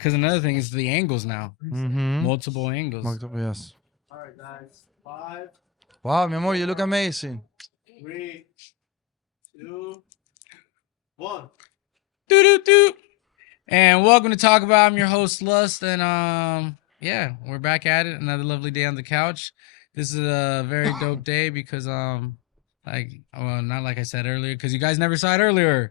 Because another thing is the angles now. Mm-hmm. Multiple angles. Yes. All right, guys. 5, Wow, mi amor, you look amazing. 3, 2, 1. Doo-doo-doo. And welcome to Talk About. I'm your host, Lust. And yeah, we're back at it. Another lovely day on the couch. This is a very dope day because not like I said earlier, because you guys never saw it earlier.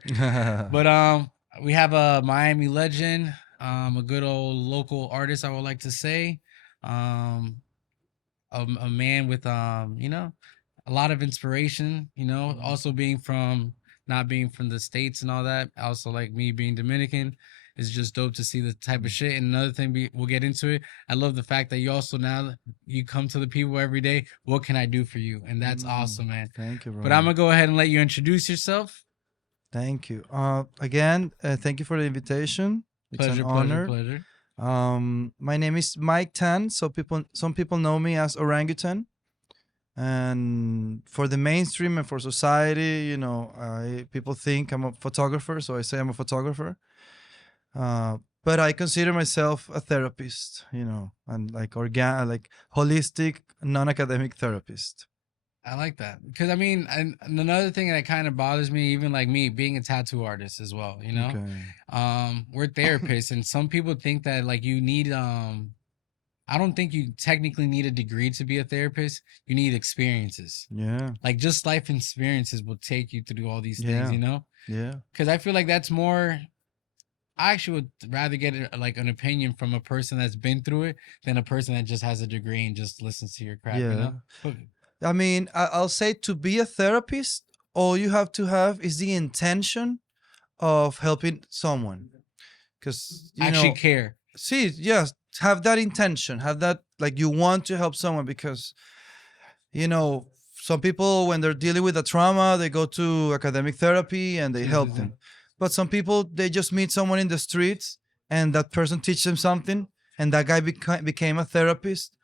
But we have a Miami legend, a good old local artist, I would like to say. A man with a lot of inspiration, also not being from the States and all that, also like me being Dominican. It's just dope to see the type of shit. And another thing, we'll get into it. I love the fact that you also now you come to the people every day. What can I do for you? And that's awesome, man. Thank you, bro. But I'm gonna go ahead and let you introduce yourself. Thank you. Again, thank you for the invitation. It's Pleasure, an honor. pleasure. My name is Mike Tan. So some people know me as Orangutan. And for the mainstream and for society, people think I'm a photographer, so I say I'm a photographer. But I consider myself a therapist, and like holistic, non-academic therapist. I like that because and another thing that kind of bothers me, even like me being a tattoo artist as well, Okay. we're therapists, and some people think that like you need I don't think you technically need a degree to be a therapist. You need experiences. Yeah. Like just life experiences will take you through all these things, Yeah. Because I feel like that's more. I actually would rather get like an opinion from a person that's been through it than a person that just has a degree and just listens to your crap. Yeah. But, I mean, I'll say to be a therapist, all you have to have is the intention of helping someone. Because actually care. See, yes, have that intention, have that, like, you want to help someone, because some people, when they're dealing with a trauma, they go to academic therapy and they help them. But some people, they just meet someone in the streets and that person teaches them something, and that guy became a therapist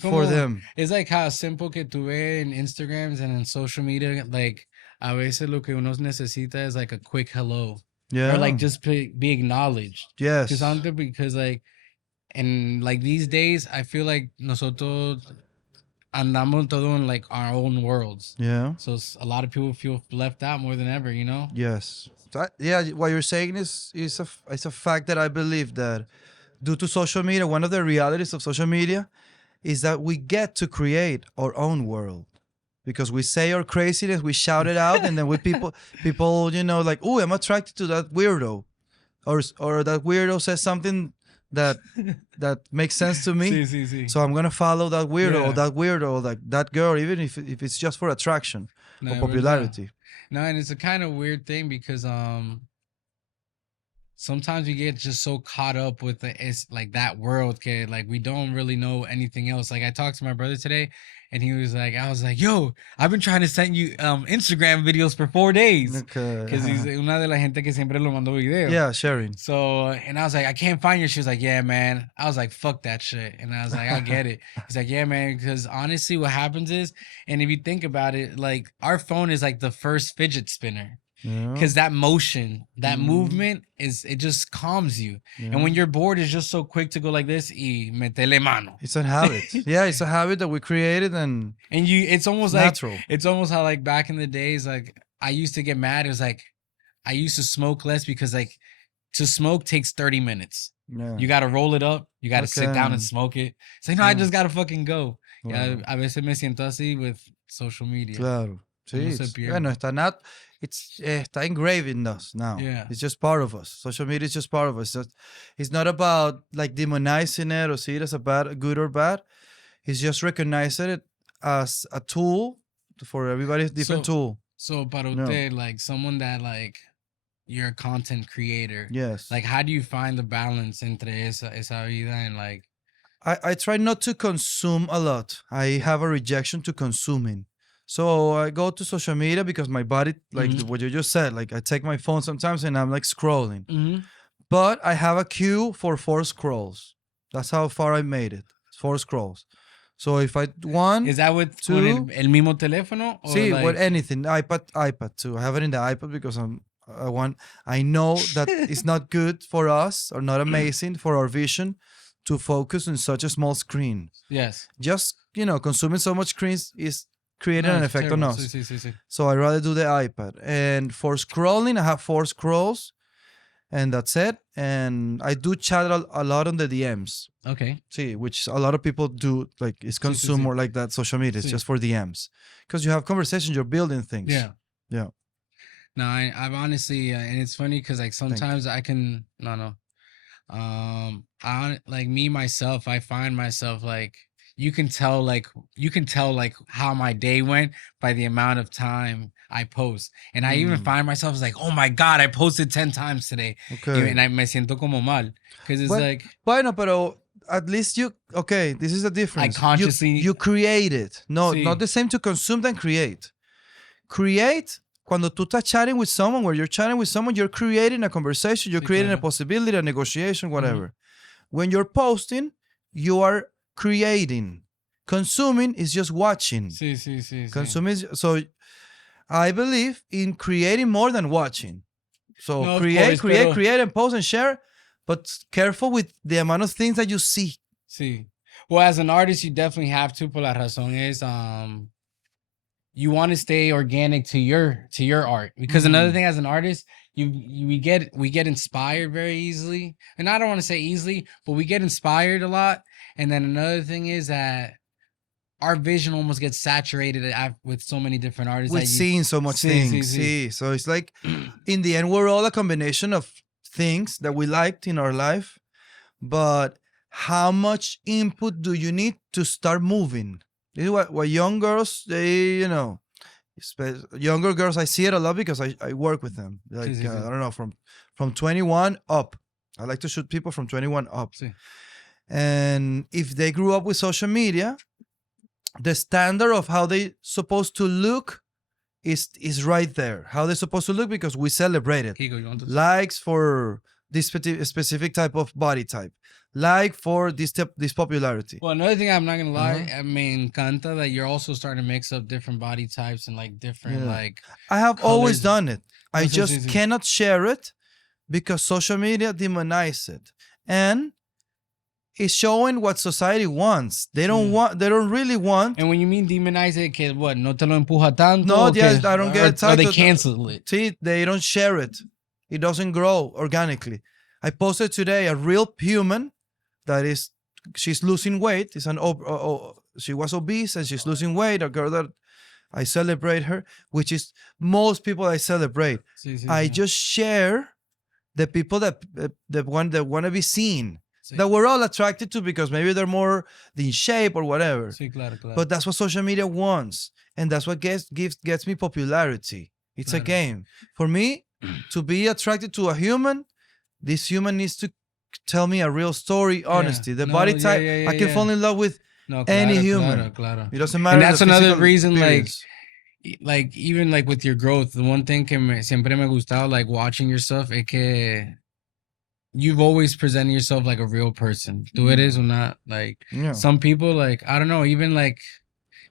for them. It's like how simple que tú ves in Instagrams and in social media, like a veces lo que uno necesita is like a quick hello. Yeah. Or like just be acknowledged. Yes. Because like, and like these days, I feel like nosotros andamos todo in like our own worlds. Yeah. So a lot of people feel left out more than ever, Yes. What you're saying is a fact that I believe that due to social media, one of the realities of social media is that we get to create our own world, because we say our craziness, we shout it out, and then people, like, oh, I'm attracted to that weirdo, or that weirdo says something that makes sense to me. Sí. So I'm gonna follow that weirdo, or that weirdo, or that girl, even if it's just for attraction or popularity. No, and it's a kind of weird thing because sometimes we get just so caught up with it's like that world, kid. Like we don't really know anything else. Like I talked to my brother today, and I was like, yo, I've been trying to send you Instagram videos for 4 days. Okay. Because he's una de la gente que siempre lo mandó video. Yeah, sharing. So, and I was like, I can't find you. She was like, yeah, man. I was like, fuck that shit. And I was like, I get it. He's like, yeah, man. Because honestly, what happens is, and if you think about it, like our phone is like the first fidget spinner. Because that motion, that movement it just calms you. And when you're bored, it's just so quick to go like this y metele mano. It's a habit. Yeah, it's a habit that we created, and it's almost natural. Like it's almost how like back in the days, like I used to get mad. It was like I used to smoke less because like to smoke takes 30 minutes. Yeah. You got to roll it up. You got to sit down and smoke it. It's like, no, I just got to fucking go. Wow. Yeah, a veces me siento así with social media. Claro. Sí, está engraved in us now. Yeah. It's just part of us. Social media is just part of us. It's not about like demonizing it or see it as good or bad. It's just recognizing it as a tool for everybody's different tool. So para usted, like someone that like you're a content creator. Yes. Like how do you find the balance entre esa vida and like? I try not to consume a lot. I have a rejection to consuming. So I go to social media because my body, like what you just said, like I take my phone sometimes and I'm like scrolling. But I have a queue for 4 scrolls. That's how far I made it. 4 scrolls. So if I want, is that with 2, el mismo teléfono? Or with anything, iPad too. I have it in the iPad because I'm I know that it's not good for us or not amazing for our vision to focus on such a small screen. Yes. Just consuming so much screens is creating No, an it's effect on terrible. us. Sí. So I rather do the iPad. And for scrolling, I have 4 scrolls, and that's it. And I do chat a lot on the DMs. Okay. See, which a lot of people do, like, is consume sí. more like that social media. It's Sí. just for DMs. Because you have conversations, you're building things. Yeah. Yeah. No, I've honestly, and it's funny because like sometimes I can, no. Like me myself, I find myself like, you can tell like how my day went by the amount of time I post. And I even find myself like, oh my God, I posted 10 times today. Okay. And I me siento como mal. Because it's Well, like, Bueno, pero at least this is the difference. consciously- You create it. No, Sí. not the same to consume than create. Create, cuando tú estás chatting with someone, where you're chatting with someone, you're creating a conversation, you're Sí, creating a claro. possibility, a negotiation, whatever. When you're posting, you are creating. Consuming is just watching. sí. Consuming so I believe in creating more than watching. So No, of create, course, pero- and post and share, but careful with the amount of things that you see. Sí. Well, as an artist, you definitely have to. Por la razón es, you want to stay organic to your art, because another thing, as an artist, we get inspired very easily, and I don't want to say easily, but we get inspired a lot. And then another thing is that our vision almost gets saturated with so many different artists. With that seeing so much things. See, so it's like in the end, we're all a combination of things that we liked in our life, but how much input do you need to start moving? This is what young girls, they, younger girls, I see it a lot because I work with them. Like, sí. I don't know, from 21 up. I like to shoot people from 21 up. Sí. And if they grew up with social media, the standard of how they supposed to look is right there. How they're supposed to look, because we celebrate it. Kiko, you want this? Likes for this specific type of body type. Like for this popularity. Well, another thing, I'm not gonna lie, me encanta that you're also starting to mix up different body types and like different like. I have always colors. done it. I Sí, just sí. cannot share it because social media demonizes it. And it's showing what society wants. They don't really want. And when you mean demonize it, que what? No te lo empuja tanto. No, o yes, que- I don't get or they titled- cancel it. See, they don't share it. It doesn't grow organically. I posted today a real human she's losing weight. She was obese and she's losing weight. A girl that I celebrate her, which is most people I celebrate. Sí, I sí. just share the people that want to be seen, Sí. that we're all attracted to because maybe they're more in shape or whatever. Sí, claro. But that's what social media wants, and that's what gets me popularity. It's a Claro. game for me to be attracted to a human. This human needs to tell me a real story, honesty. The No, body yeah, type, yeah, I can yeah. fall in love with No, any claro, human. Claro. It doesn't matter. And that's the another physical reason, appearance. like even like with your growth, the one thing que siempre me gustado, like watching your stuff, es que you've always presented yourself like a real person. Tú eres una, like, Yeah. some people, like, I don't know, even like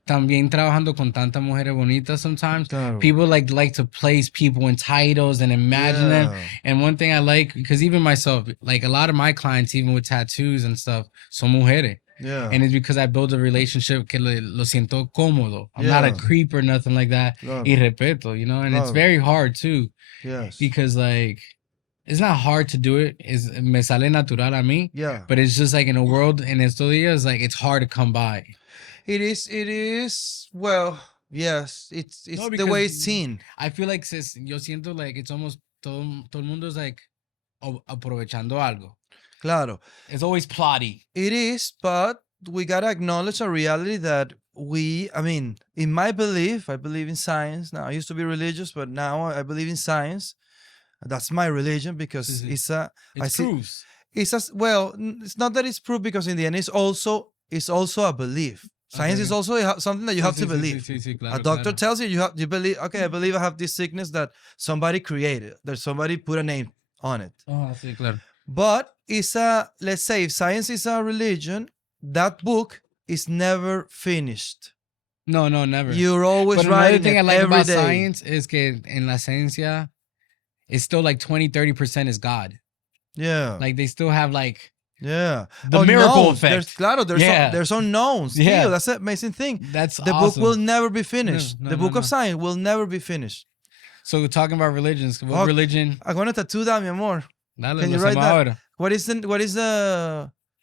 también trabajando con tantas mujeres bonitas sometimes, Claro. people like to place people in titles and imagine them. Yeah. And one thing I like, because even myself, like a lot of my clients, even with tattoos and stuff, son mujeres. Yeah. And it's because I built a relationship que lo siento cómodo. I'm not a Yeah. creep or nothing like that. Claro. Y respeto, you know? And it's Claro. very hard too, Yes. because like, it's not hard to do it. Me sale natural a mí. Yeah. But it's just like in a world, en estos días, like it's hard to come by. It is. Well, yes. It's No, the way because- it's seen. I feel like yo siento like it's almost todo el mundo is like aprovechando algo. Claro. It's always plotty. It is, but we gotta acknowledge a reality that in my belief, I believe in science. Now, I used to be religious, but now I believe in science. That's my religion because Sí, sí. it's a. I It's see- proofs. It's not that it's proof, because in the end, it's also a belief. Science Okay. is also something that you have to believe. Sí, claro, A doctor claro. tells you believe. Okay, I believe I have this sickness that somebody created, that somebody put a name on it. Ah, sí, claro. But let's say if science is a religion, that book is never finished. No, never. You're always But another writing thing it I like every about day. science is que en la ciencia, it's still like 20-30% is God. Yeah. Like they still have like yeah. the miracle knowns. effect. There's, claro, there's, Yeah. there's unknowns. Yeah. Tío, that's the amazing thing. That's The awesome. book will never be finished. No, The no, book no. of science will never be finished. So we're talking about religions. What Fuck. religion? I'm gonna tattoo that, mi amor. Dale, Can lo you write hacemos that? ahora. What is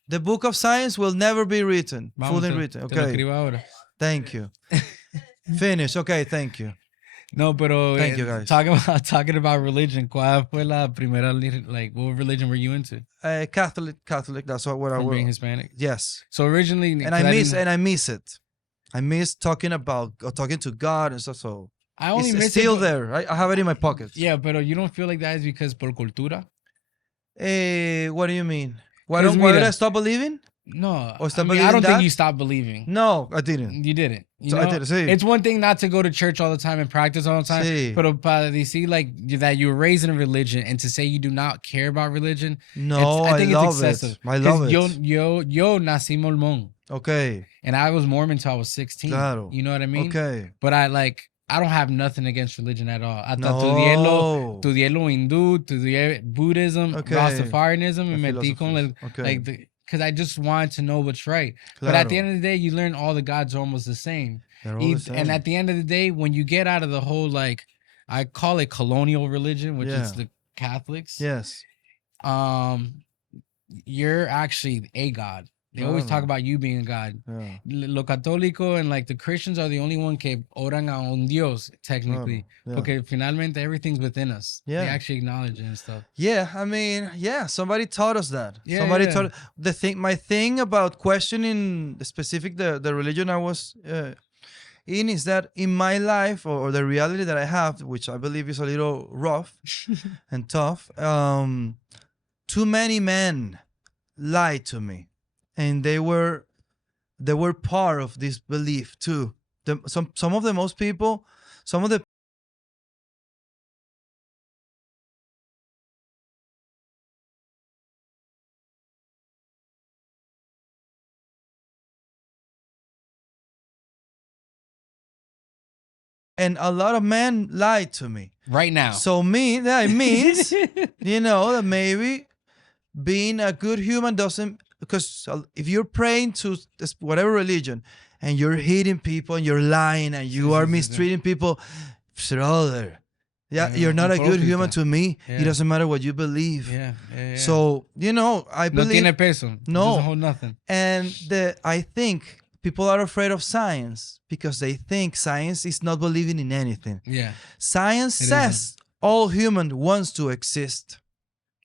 the book of science will never be written, Vamos, fully te- written. te lo Okay, escribo ahora. thank you. Finish. Okay, thank you. No, pero Thank you, guys. talking about religion. ¿Cuál fue la primera like what religion were you into? Catholic. That's what I From being will. Hispanic. Yes, So originally, and 'cause I didn't- miss it. I miss talking to God and stuff. So I only it's miss still it, there. I have it in my pocket. Yeah, pero you don't feel like that is because por cultura? What do you mean? Why 'Cause did mira- I stop believing? No, Or stop I believing don't that? think you stopped believing. No, I didn't. You didn't. You So know? I didn't. Sí. It's one thing not to go to church all the time and practice all the time, Sí. but para decir like that you were raised in a religion and to say you do not care about religion, No, I think love it's excessive. it. I love 'Cause it. Yo nací mormón, Okay. and I was Mormon till I was 16. Claro. You know what I mean? Okay. But I don't have nothing against religion at all. Hasta No. estudié lo hindú, estudié Buddhism, Okay. Rastafarianism, and The metí con philosophies. Okay. because I just wanted to know what's right. But at the Claro. end of the day, you learn all the gods are almost the same. They're all the same. And at the end of the day, when you get out of the whole like I call it colonial religion, which is Yeah. the Catholics, Yes. you're actually a god. They always talk Claro. about you being a god. Yeah. Lo católico and like the Christians are the only one que oran a un Dios technically, Claro. Yeah. porque finalmente everything's within us. Yeah. They actually acknowledge it and stuff. Yeah, I mean, yeah, somebody taught us that. Yeah, Somebody yeah. taught my thing about questioning the religion I was in is that in my life or the reality that I have, which I believe is a little rough and tough, too many men lied to me, and they were part of this belief too. Some of the most people, some of the and a lot of men lied to me. Right now. So that means that maybe being a good human doesn't, because if you're praying to whatever religion and you're hitting people and you're lying and you are mistreating people, brother, you're not a good human to me. Yeah. It doesn't matter what you believe. yeah. So I No believe, tiene peso. No. It doesn't hold nothing. and I think people are afraid of science because they think science is not believing in anything. Yeah. Science It says all human wants to exist.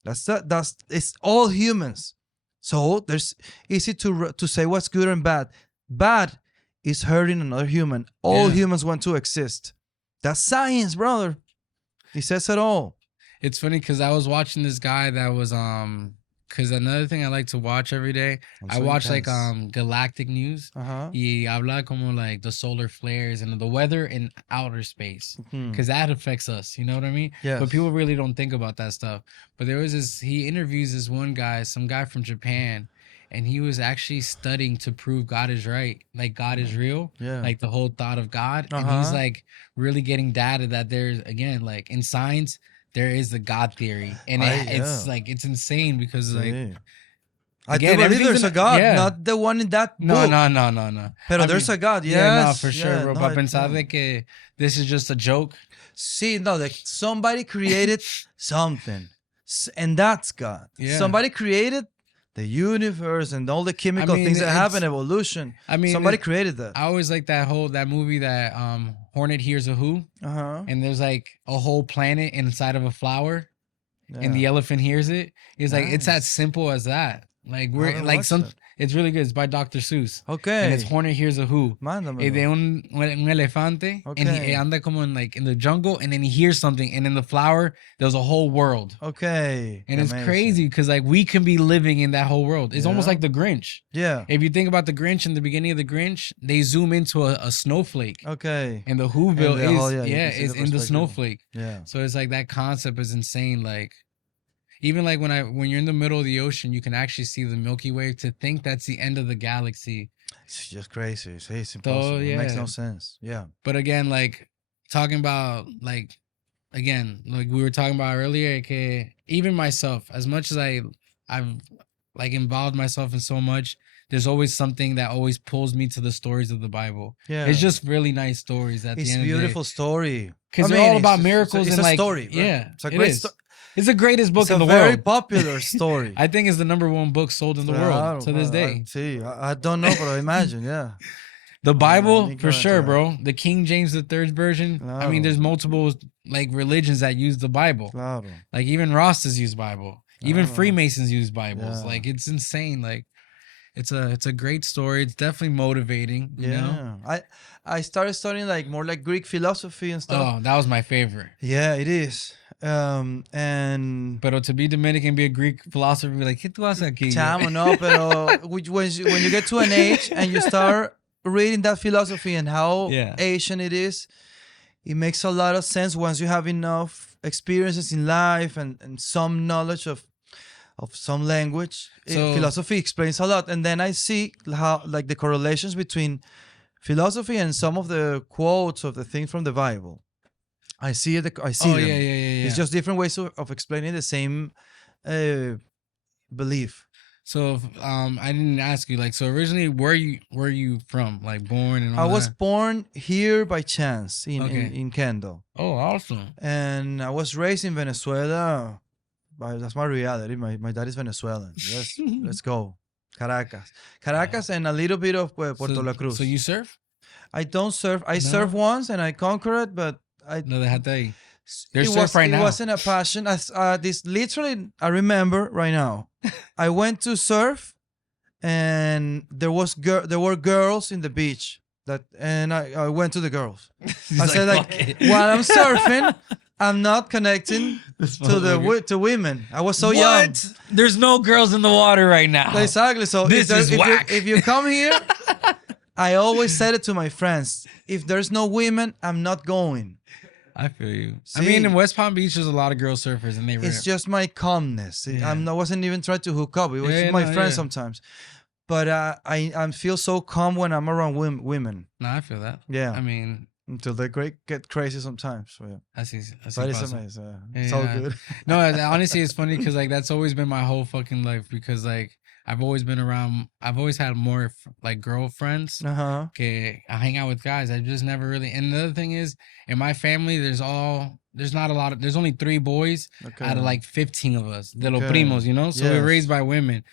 It's all humans. So there's easy to say what's good and bad. Bad is hurting another human. All Yeah. humans want to exist. That's science, brother. He says it all. It's funny because I was watching this guy that was because another thing I like to watch every day, I watch like galactic news. Uh-huh. Y habla como like the solar flares and the weather in outer space Hmm. because that affects us. You know what I mean? Yes. But people really don't think about that stuff. But there was he interviews this one guy, some guy from Japan, and he was actually studying to prove God is right, like God is real, Yeah. like the whole thought of God. And he's Uh-huh. like really getting data that there's again like in science there is the God theory, and it's yeah. like it's insane because like. Sí. I Again, do believe everything's there's in a God, yeah. not the one in that No, book. no. Pero I there's mean, a God, yes. Yeah, no, for sure, bro. no, Para pensar de que this is just a joke. See, no, that somebody created something, and that's God. Yeah. Somebody created the universe and all the chemical mean, things that happen, it's- evolution. I mean, Somebody created that. I always like that movie that Hornet Hears a Who, Uh-huh. and there's like a whole planet inside of a flower, and the Yeah. elephant hears it. It's like it's as Nice. simple as that. Like we're haven't like watched some. that. It's really good. It's by Dr. Seuss. Okay. And it's Hornet Hears a Who. Mándamelo. De un elefante, and Okay. he anda como in the jungle, and then he hears something, and in the flower there's a whole world, Okay. and it's Amazing. crazy because like we can be living in that whole world. It's almost Yeah. like the Grinch. Yeah. If you think about the Grinch in the beginning of the Grinch, they zoom into a snowflake, Okay. and the Whoville the whole- is yeah, you can see is the in the perspective. snowflake. Yeah. So it's like that concept is insane. Like even like when you're in the middle of the ocean, you can actually see the Milky Way. To think that's the end of the galaxy. It's just crazy. It's impossible. It makes yeah. no sense. Yeah. But again, like talking about like again, like we were talking about earlier, que even myself, as much as I've like involved myself in so much, there's always something that always pulls me to the stories of the Bible. Yeah. It's just really nice stories at It's the end of the day. beautiful story. Because they're all about it's miracles it's and a like story, right? yeah, It's a great story. It's the greatest book It's in a the very world. popular story. I think it's the #1 book sold in the world to this day. See, I don't know, but I imagine, yeah. The Bible, I'm for ignorant sure, to that. bro. The King James III version. I mean, Claro. there's multiple like religions that use the Bible. Claro. Like even Rastas use Bible. Even Claro. Freemasons use Bibles. Yeah. Like it's insane. Like it's a great story. It's definitely motivating. You know? I started studying like more like Greek philosophy and stuff. Oh, that was my favorite. Yeah, it is. And But to be Dominican, be a Greek philosopher, be like, ¿qué tú haces aquí? chamo, no, pero when you get to an age and you start reading that philosophy and how Yeah. Asian it is, it makes a lot of sense once you have enough experiences in life and some knowledge of some language. So- Philosophy explains a lot. And then I see how like the correlations between philosophy and some of the quotes of the things from the Bible. I see it. I see Oh them. yeah. It's just different ways of explaining the same belief. So I didn't ask you like so originally where you from, like born and all I was that? born here by chance Okay. in Kendall, Oh, awesome. and I was raised in Venezuela. That's my reality. My dad is Venezuelan. Let's go. Caracas, and a little bit of Puerto La Cruz. So you surf? I don't surf. I No? surf once and I conquer it, but No, dejate ahí. There's it surf right now. It wasn't a passion. This literally, I remember right now. I went to surf, and there were girls in the beach. And I went to the girls. He's I said like, "Fuck it." while I'm surfing, I'm not connecting to women. I was so young. What? There's no girls in the water right now. Exactly. So This is whack. if you come here, I always said it to my friends. If there's no women, I'm not going. I feel you. I See? mean, in West Palm Beach, there's a lot of girl surfers, and they were. It's just my calmness. Yeah. I wasn't even trying to hook up. It was just my friends sometimes. But I feel so calm when I'm around women. No, I feel that. Yeah. I mean, Until they get crazy sometimes. So, yeah. I see. But it's paso. amazing. Yeah, It's all yeah. good. No, honestly, it's funny because like that's always been my whole fucking life because like I've always been around. I've always had more like girlfriends. Uh-huh. Okay, I hang out with guys. I just never really. And the other thing is, in my family, there's not a lot of. There's only 3 boys Okay. out of like 15 of us. De los Okay. primos, you know. So we're Yes. raised by women.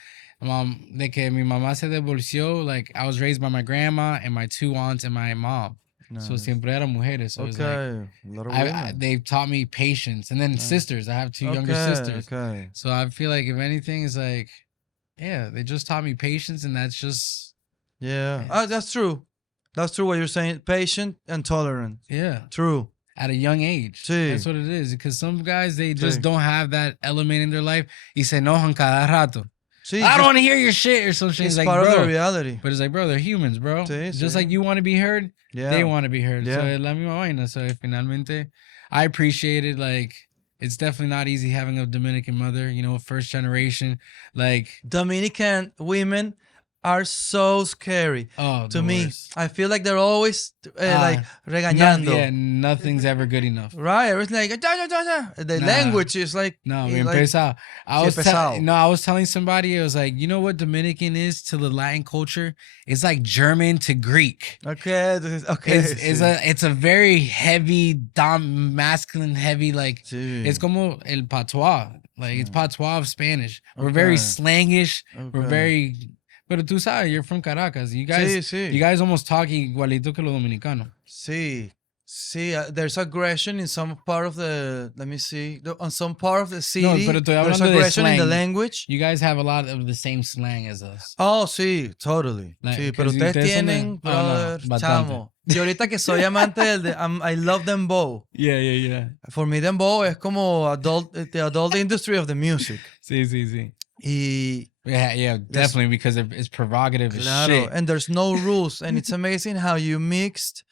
De que mi mamá se divorció. Like I was raised by my grandma and my 2 aunts and my mom. So Nice. siempre eran mujeres. So it's like Okay. A lot of I, women. they've taught me patience, and then sisters. I have 2 younger sisters. Okay. So I feel like if anything, it's like, yeah, they just taught me patience, and that's just Yeah. Yeah. That's true. That's true what you're saying. Patient and tolerant. yeah. True. At a young age. Sí. That's what it is. Because some guys they just Sí. don't have that element in their life. Y se enojan cada rato. See, I don't want to hear your shit or some shit. it's It's like, part of the bro. reality. But it's like, bro, they're humans, bro. Sí, Just sí. like you want to be heard, Yeah. they want to be heard. Yeah. So es la misma vaina. So finalmente, I appreciate it. Like, it's definitely not easy having a Dominican mother, you know, first generation. Like, Dominican women are so scary oh, to the me. worst. I feel like they're always like regañando. Yeah, nothing's ever good enough. Right? Everything like the Nah. language is like No, it's bien like, pesado. I Sí, was pesado. I was telling somebody, it was like, you know what Dominican is to the Latin culture? It's like German to Greek. okay, okay. It's a very heavy, masculine, heavy, like Sí. it's como el patois. Like it's patois of Spanish. We're very Okay. slangish. We're Okay. very Pero tú sabes, you're from Caracas. You guys Sí, sí. you guys almost talk igualito que los dominicanos. See, there's aggression in some part of the. Let me see. On some part of the city, pero estoy there's hablando de aggression in the slang. language. You guys have a lot of the same slang as us. Oh, sí, totally. Like, Sí, pero 'cause ustedes ustedes son de- tienen, Oh, no, brother, bastante. chamo. Y ahorita que soy amante I love dembow. Yeah. For me, dembow es como the adult industry of the music. Sí. Y Yeah, definitely because it's provocative as claro, shit. and there's no rules, and it's amazing how you mixed.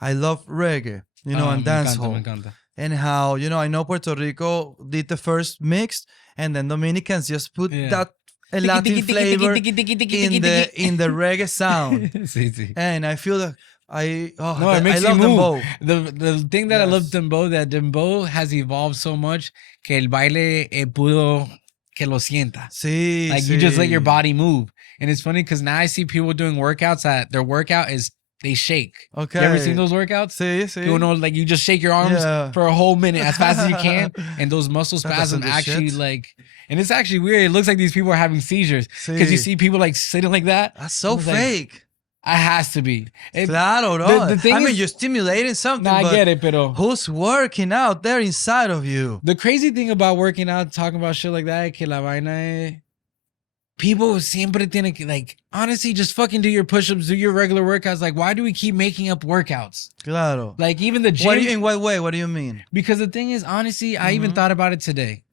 I love reggae, and Me dancehall. encanta. And how I know Puerto Rico did the first mix, and then Dominicans just put Yeah. that Latin flavor in the reggae sound. Sí. And I feel that No, it I makes you love them move. both. The thing that I love Yes. Dembow, that Dembow has evolved so much que el baile pudo que lo sienta. Sí, Like you just let your body move. And it's funny because now I see people doing workouts that their workout is they shake. Okay. You ever seen those workouts? Sí, sí. You know, like you just shake your arms Yeah. for a whole minute as fast as you can, and those muscle That doesn't spasms do actually shit. like, and it's actually weird. It looks like these people are having seizures because you Sí. see people like sitting like that. That's so It's like, fake. it has to be. Claro, no. the thing I mean, is- you're stimulating something, Nah, I but get it, pero who's working out there inside of you? the crazy thing about working out, talking about shit like that, que la vaina es, people siempre tienen que, like, honestly, just fucking do your push-ups, do your regular workouts. Like, why do we keep making up workouts? Claro. Like, even the gym. What do you, in what way? What do you mean? Because the thing is, honestly, I even Mhm. thought about it today.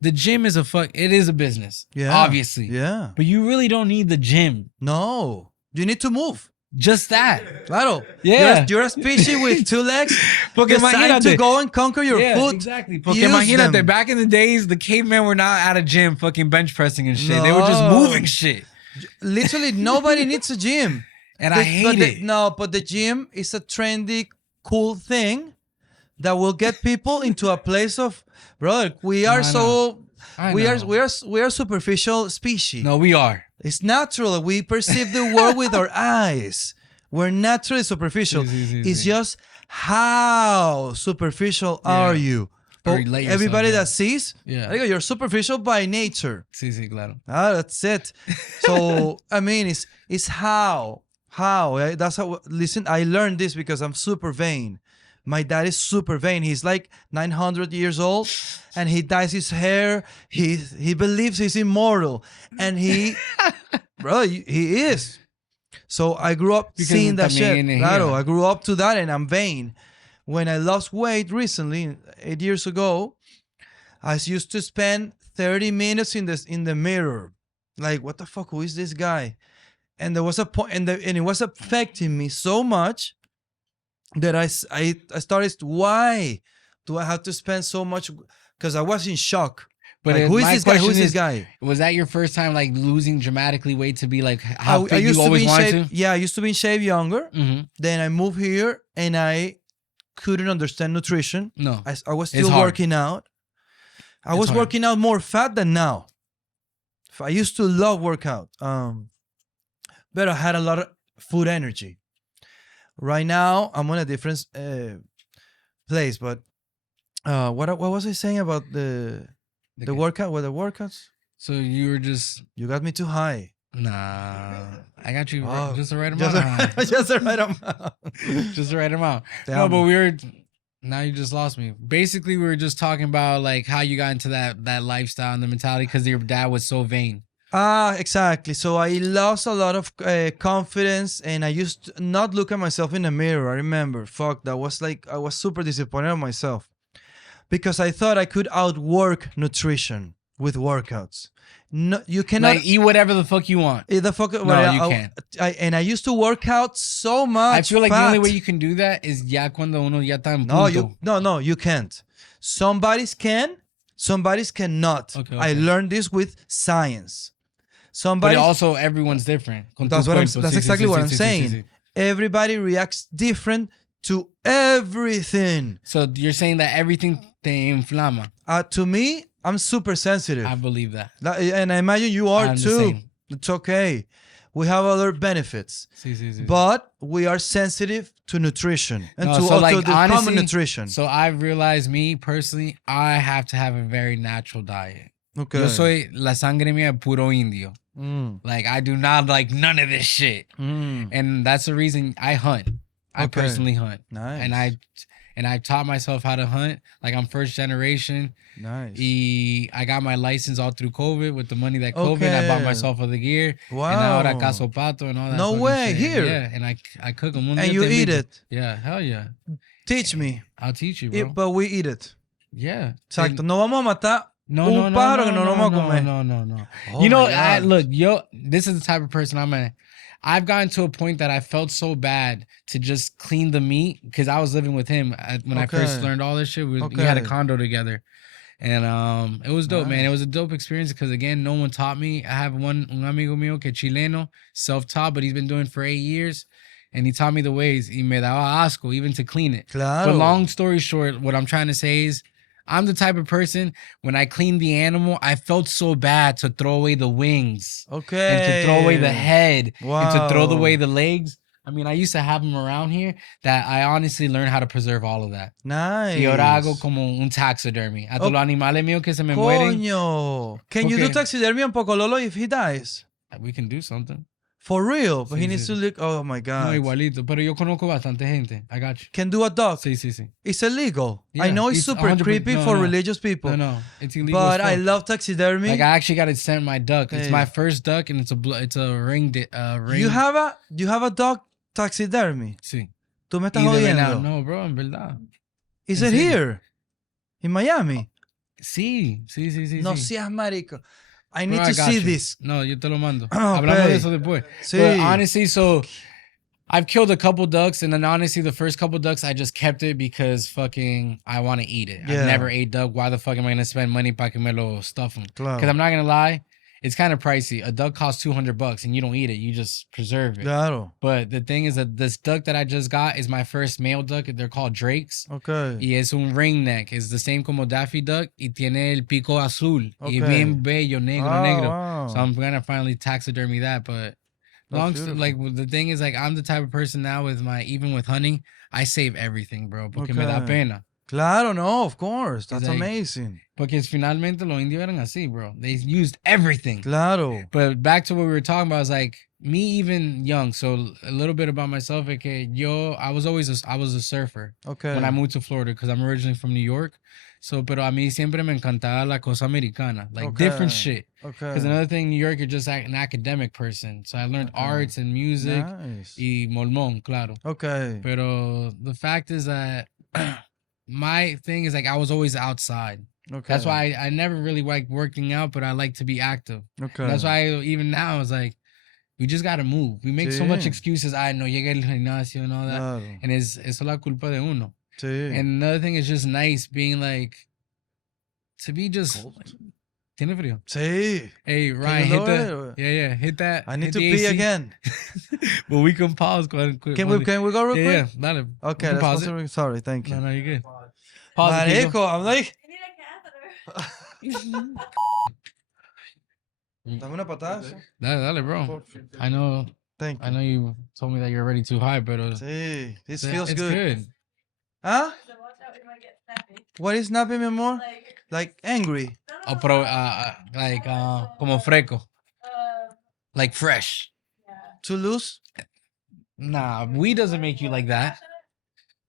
The gym is it is a business. Yeah. Obviously. Yeah. But you really don't need the gym. No. You need to move. Just that. Claro. Yeah. You're a species with two legs. Porque Decide to imagínate. go and conquer your Yeah, foot. exactly. Porque Use imagínate, them. back in the days, the cavemen were not at a gym fucking bench pressing and shit. They were just No. moving shit. Literally, nobody needs a gym. And I hate it. But the gym is a trendy, cool thing that will get people into a place of, brother. We are I we know. are superficial species. No, we are. It's natural. We perceive the world with our eyes. We're naturally superficial. It's just how superficial are you? Or But let yourself, everybody yeah. that sees, Yeah. you're superficial by nature. Sí, sí, claro. That's it. So I mean, it's how that's how. Listen, I learned this because I'm super vain. My dad is super vain. He's like 900 years old, and he dyes his hair. He believes he's immortal, and bro, he is. So I grew up Because seeing that shit. también, Claro, yeah. I grew up to that, and I'm vain. When I lost weight recently, 8 years ago, I used to spend 30 minutes in the mirror, like, what the fuck? Who is this guy? And there was a point, and it was affecting me so much that I started. Why do I have to spend so much? Because I was in shock. But Like, who is my this guy? Who question is this guy? Was that your first time like losing dramatically weight to be like how I fit used you to be always in wanted shape. to? Yeah, I used to be in shape younger. Mm-hmm. Then I moved here, and I couldn't understand nutrition. No. I was It's still hard. working out. I It's was hard. working out more fat than now. I used to love workout. But I had a lot of food energy. Right now, I'm on a different place. But what was I saying about the workout? What the workouts? So you were just You got me too high. nah. I got you Oh, just the right amount. Just the right amount. Just the right amount. Damn. No, but we were. Now you just lost me. Basically, we were just talking about like how you got into that lifestyle and the mentality because your dad was so vain. Exactly. So I lost a lot of confidence, and I used to not look at myself in the mirror. I remember, fuck, that was like, I was super disappointed in myself because I thought I could outwork nutrition with workouts. No, you cannot Like eat whatever the fuck you want. eat the fuck. No, you can't. And I used to work out so much. I feel like the only fat. way you can do that is ya cuando uno ya está en No, punto. you can't. Somebody's can, somebody's cannot. Okay, I okay. learned this with science. But Somebody. also everyone's different. Con tu That's what cuerpo. that's Sí, sí, exactly sí, what sí, I'm sí, sí, saying. sí. Everybody reacts different to everything. So you're saying that everything te inflama. To me, I'm super sensitive. I believe that. And I imagine you are I'm the too. same. It's okay. We have other benefits. Sí, sí, sí. But we are sensitive to nutrition and No, to, so, like, to the common honestly, nutrition. So I've realized, me personally, I have to have a very natural diet. Okay. Yo soy la sangre mía puro indio. Mm, Like I do not like none of this shit. mm. And that's the reason I hunt. I Okay. personally hunt. Nice. And I taught myself how to hunt. Like I'm first generation. Nice. I got my license all through COVID with the money that COVID. I bought Okay. myself all the gear. Wow. And now ahora caso pato and all that. No fucking way, shit. here? Yeah. And I cook them. And you eat it. Yeah. Hell yeah. Teach me. I'll teach you, bro. But we eat it. Yeah. Exacto. And- No vamos a matar No, un no, no, pájaro no, que no no, nos vamos a no, comer. no. Oh You know, my God. look, this is the type of person I'm at. I've gotten to a point that I felt so bad to just clean the meat because I was living with him when I first Okay. learned all this shit. We had a Okay. condo together, and it was dope, man. It Nice. was a dope experience because again, no one taught me. I have un amigo mío que chileno, self-taught, but he's been doing it for 8 years. and he taught me the ways. Y me daba asco even to clean it. Claro. But long story short, what I'm trying to say is, I'm the type of person, when I cleaned the animal, I felt so bad to throw away the wings. Okay. And to throw away the head. And to throw Wow. away the legs. I mean, I used to have them around here that I honestly learned how to preserve all of that. Nice. Y ahora hago como un taxidermy. A todos los animales míos que se me mueren. Coño. Can you do Okay. taxidermy on Pocololo if he dies? We can do something. For real? But Sí, he needs sí. to look. Oh my No, God. igualito. Pero yo conozco bastante gente. I got you. Can do a dog. Sí, sí, sí. It's illegal. Yeah, I know it's it's super 100%. creepy No, for no. religious people. No. It's illegal. But as I fuck. love taxidermy. Like, I actually got to send my duck. It's Hey. my first duck, and it's a ring. Ring. You have a dog taxidermy. Sí. Tú me estás Y de verdad, jodiendo. no, bro, en verdad. Is ¿En it serio? here? In Miami? Sí. No sí. seas marico. I need Bro, to I got see you. this. No, yo te lo mando. Okay. Hablamos de eso después. Sí. But honestly, so I've killed a couple ducks, and then honestly, the first couple ducks, I just kept it because fucking I want to eat it. Yeah. I've never ate duck. Why the fuck am I going to spend money para que me lo stuff them? Claro. Because I'm not going to lie, it's kind of pricey. A duck costs $200, and you don't eat it. You just preserve it. Claro. But the thing is that this duck that I just got is my first male duck. They're called drakes. Okay. Y es un ring neck. It's the same como Daffy Duck. Y tiene el pico azul. Okay. Y bien bello, negro, Oh, negro. wow. So I'm gonna finally taxidermy that. But like the thing is, like, I'm the type of person now even with hunting, I save everything, bro. Porque me da Okay. pena. Claro, no, of course. That's like- amazing. Porque finalmente los indios eran así, bro. They used everything. Claro. But back to what we were talking about, is like me even young. So a little bit about myself. Okay, I was a surfer Okay. when I moved to Florida because I'm originally from New York. So, pero a mí siempre me encantaba la cosa americana, like different Okay. shit. Okay. Because another thing, New York, you're just an academic person. So I learned Okay. arts and music Nice. y molmón, claro. Okay. Pero the fact is that my thing is like I was always outside. Okay. That's why I never really like working out, but I like to be active. Okay. That's why even now it's like we just gotta move. We make so much Sí. excuses. I no llegué al gimnasio and all that, Claro. and it's la culpa de uno. Sí. And another thing is just nice being like to be just. Tiene frío. Sí. Hey Ryan, you hit lower that. Yeah, hit that. I need hit to the pee AC. again. But we can pause. Go ahead and quit. Can we go real Yeah, quick? dale. Okay, can let's pause pause it. Sorry, thank you. No, you're good. Pause it, Kiko. Marico, I'm like, I need a catheter. dame una patada. Dale, bro. I know Thank you. you told me that you're already too high, but Sí, this it's feels good. good. Huh? So watch out, you might get snappy. What is snapping, mi amor? Like, Like angry. Oh, pero like como fresco, like fresh. yeah. Too loose? Nah, weed doesn't make you like that.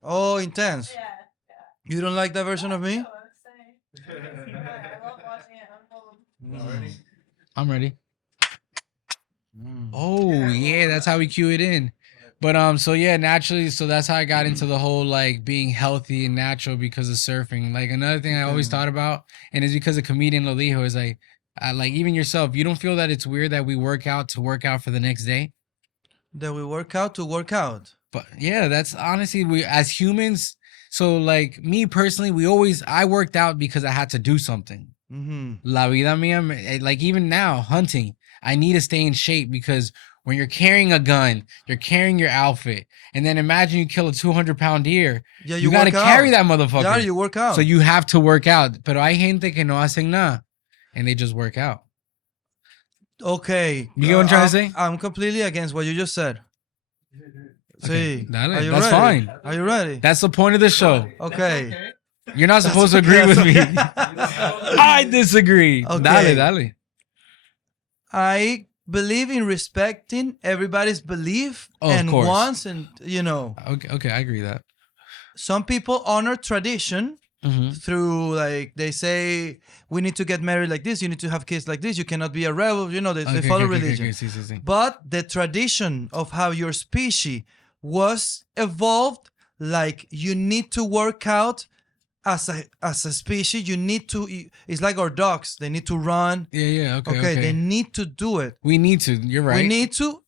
Oh, intense. Yeah. You don't like that version of me? Oh, I love watching it unfold. I'm ready. Mm. Oh yeah, that's how we cue it in. But so yeah, naturally, so that's how I got into the whole like being healthy and natural because of surfing. Like another thing I always thought about, and it's because of comedian Lo Dijo, is like even yourself, you don't feel that it's weird that we work out for the next day? That we work out to work out. But yeah, that's honestly, we as humans. So like me personally, I worked out because I had to do something. Mm-hmm. La vida mía, like even now hunting, I need to stay in shape because when you're carrying a gun, you're carrying your outfit, and then imagine you kill a 200-pound deer. Yeah, You gotta work out. carry that motherfucker. Yeah, you work out. So you have to work out. Pero hay gente que no hacen nada, and they just work out. Okay. You get what I'm trying to say? I'm completely against what you just said. Okay, See, dale, are you that's ready? fine. Are you ready? That's the point of the show. Okay. You're not supposed to agree with me. I disagree. Okay. Dale. I believe in respecting everybody's belief Oh, of and course. wants, and Okay, I agree with that. some people honor tradition Mm-hmm. through, like, they say we need to get married like this, you need to have kids like this, you cannot be a rebel, they follow religion. Sí. But the tradition of how your species was evolved, like, you need to work out as a species. You need to. It's like our dogs. They need to run. Yeah. Okay. They need to do it. We need to. You're right. We need to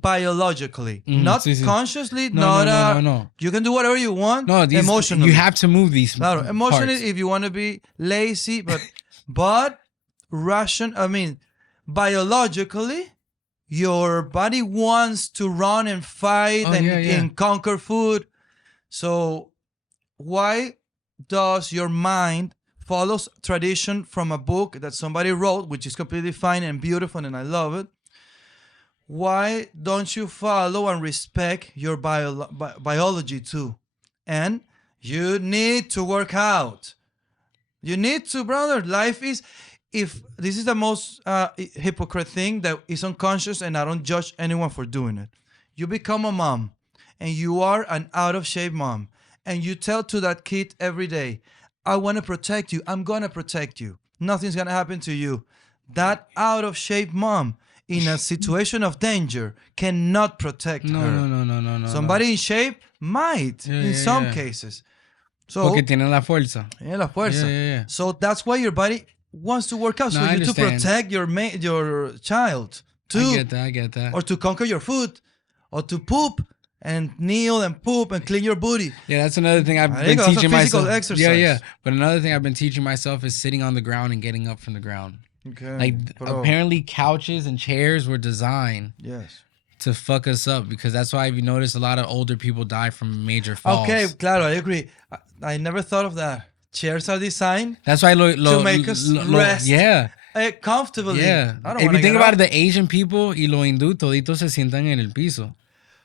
biologically, Mhm, not sí. consciously. No. You can do whatever you want. No, emotionally. You have to move these. Claro, emotionally, parts. if you want to be lazy, but biologically, your body wants to run and fight and conquer food. So why does your mind follows tradition from a book that somebody wrote, which is completely fine and beautiful and I love it? Why don't you follow and respect your biology too? And you need to work out. You need to, brother. Life is, if this is the most hypocrite thing that is unconscious, and I don't judge anyone for doing it. You become a mom, and you are an out of shape mom, and you tell to that kid every day, I want to protect you. I'm going to protect you. Nothing's going to happen to you. That out of shape mom in a situation of danger cannot protect her. No. Somebody in shape might in some cases. So, porque tienen la fuerza. Yeah, la fuerza. Yeah. So that's why your body wants to work out. So you to protect your child too. I get that. Or to conquer your food. Or to poop and kneel and poop and clean your booty. Yeah, that's another thing I've been teaching myself. Exercise. Yeah. But another thing I've been teaching myself is sitting on the ground and getting up from the ground. Okay. Like apparently couches and chairs were designed to fuck us up, because that's why if you notice a lot of older people die from major falls. Okay, claro, I agree. I never thought of that. Chairs are designed that's why to make us rest. Comfortably. Yeah. If you think about it, the Asian people y los hindú toditos se sientan en el piso.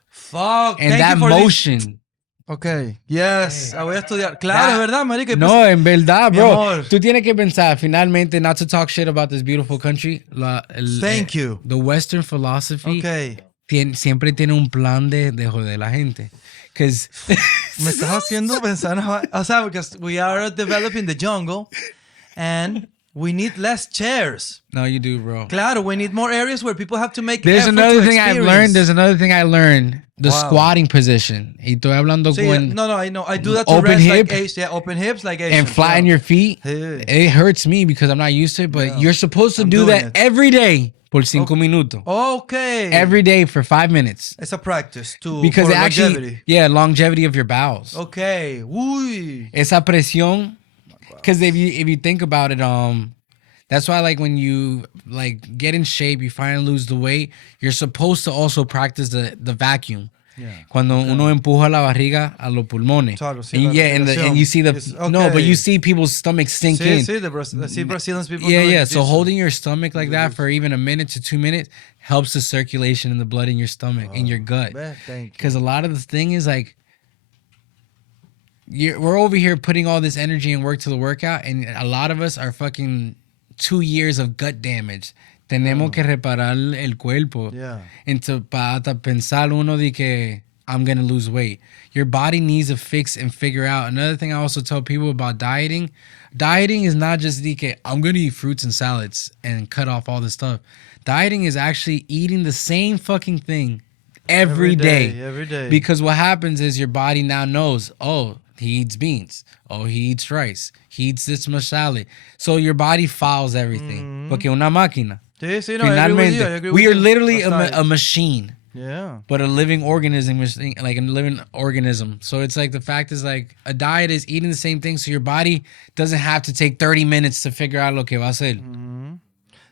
Fuck. And that motion. Okay. Yes. Voy a estudiar. Claro, es verdad, marica. No, en verdad, bro. Tú tienes que pensar, finalmente, not to talk shit about this beautiful country. Thank you. The Western philosophy Okay. Siempre tiene un plan de joder la gente. Because me estás haciendo pensar, o sea, because we are developing the jungle and we need less chairs. No, you do, bro. Claro, we need more areas where people have to make There's effort another to thing I've learned. There's another thing I learned. The squatting position. Y estoy hablando con... No, I know. I do that to open rest hip, like Asian. Yeah, open hips like Asian. And flatten your feet. Yeah. It hurts me because I'm not used to it, but you're supposed to do that every day por 5 minutos. Okay. Every day for 5 minutes. It's a practice because for it actually, longevity. Longevity of your bowels. Okay. Uy. Esa presión. Because if you think about it, that's why like when you like get in shape, you finally lose the weight, you're supposed to also practice the vacuum. Yeah. Cuando uno empuja la barriga a los pulmones. Claro, sí, and you see no, but you see people's stomachs sink in. Sí, Brazilian people. Yeah. So holding your stomach like that for even a minute to 2 minutes helps the circulation and the blood in your stomach, in your gut. Because a lot of the thing is like, we're over here putting all this energy and work to the workout, and a lot of us are fucking 2 years of gut damage. Tenemos que reparar el cuerpo. Yeah. And para pensar uno de que I'm going to lose weight. Your body needs to fix and figure out. Another thing I also tell people about dieting. Dieting is not just de que I'm going to eat fruits and salads and cut off all this stuff. Dieting is actually eating the same fucking thing every day. Every day. Because what happens is your body now knows, oh, he eats beans. Oh, he eats rice. He eats this much salad. So your body files everything. Porque una máquina. Sí, no, I agree with we you. are literally a machine. Yeah. But a living organism, like a living organism. So it's like the fact is like a diet is eating the same thing. So your body doesn't have to take 30 minutes to figure out lo que va a hacer.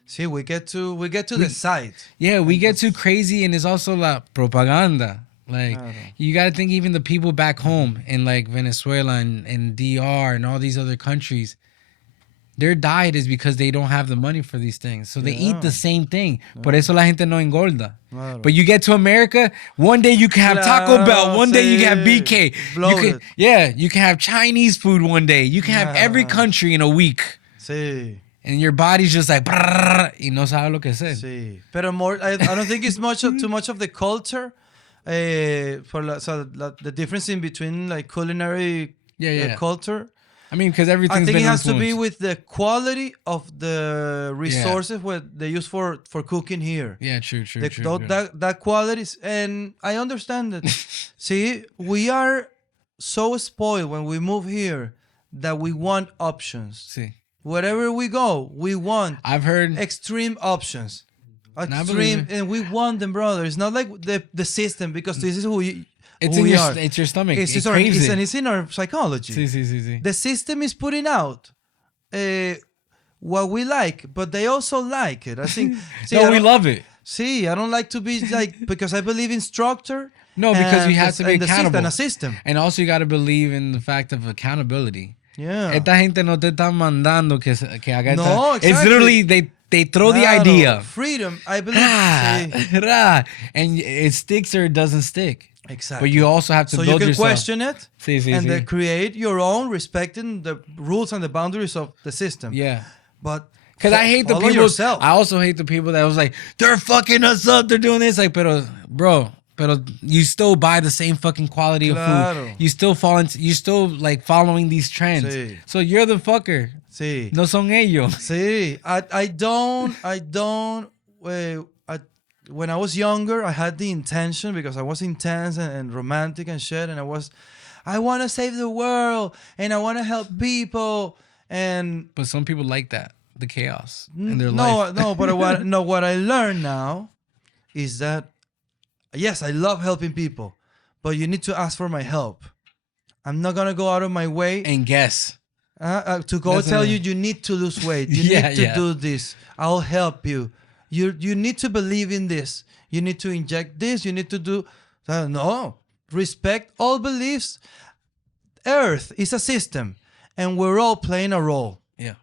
See, we get to decide. Yeah, we get too crazy, and it's also la propaganda. Like, you got to think even the people back home in like Venezuela and DR and all these other countries, their diet is because they don't have the money for these things. So they eat the same thing. Por eso la gente no engorda. But you get to America, one day you can have Taco Bell, one day you can have BK. You can have Chinese food one day. You can have every country in a week. Sí. And your body's just like, y no sabe lo que hacer. Sí. Pero more, I don't think it's too much of the culture. The difference in between like culinary culture. I mean, because everything's been I think it has influenced. to be with the quality of the resources what they use for cooking here. Yeah, true. That quality is, and I understand it. See, we are so spoiled when we move here that we want options. See. Wherever we go, we want I've heard extreme options. Extreme, and we want them, brother. It's not like the system, because this is who we are. It's your stomach. It's in our psychology. Sí. The system is putting out what we like, but they also like it. I think. We love it. See, I don't like to be like because I believe in structure. No, because you have to be and accountable. and a system. And also, you got to believe in the fact of accountability. Yeah. Esta gente no te están mandando que haga No, It's exactly. literally they throw the Claro, idea. freedom. I believe. Rah, Sí. rah, and it sticks or it doesn't stick. Exactly. But you also have to so build you can yourself. question it Sí, sí, and sí. then create your own, respecting the rules and the boundaries of the system. Yeah. But Because I hate the follow people. yourself. I also hate the people that was like, they're fucking us up. They're doing this. Like, pero you still buy the same fucking quality of Claro. food. You still you still like following these trends. Sí. So you're the fucker. Sí. No son ellos. See, I don't. When I was younger, I had the intention because I was intense and romantic and shit, and I want to save the world and I want to help people and But some people like that, the chaos in their life. no. But what I learned now is that yes, I love helping people, but you need to ask for my help. I'm not gonna go out of my way And guess. to go That's tell a- you need to lose weight. You Yeah, need to yeah. do this. I'll help you. You need to believe in this. You need to inject this. You need to do. No. Respect all beliefs. Earth is a system, and we're all playing a role. Yeah.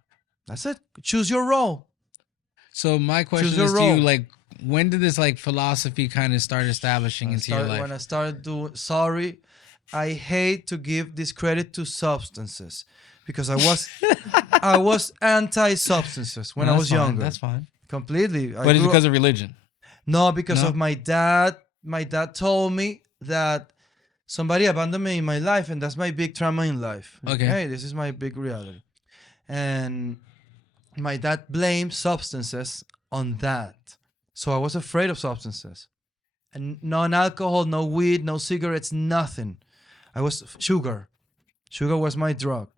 That's it. Choose your role. So my question Choose your is to role. you, like, when did this like philosophy kind of start establishing into your life? When I started doing, sorry, I hate to give this credit to substances because I was anti-substances when No, I that's was fine, younger. That's fine. Completely. But it's because of religion. No, because No? of my dad. My dad told me that somebody abandoned me in my life, and that's my big trauma in life. Okay. Hey, this is my big reality. And my dad blamed substances on that. So I was afraid of substances. And non-alcohol, no weed, no cigarettes, nothing. I was sugar. Sugar was my drug.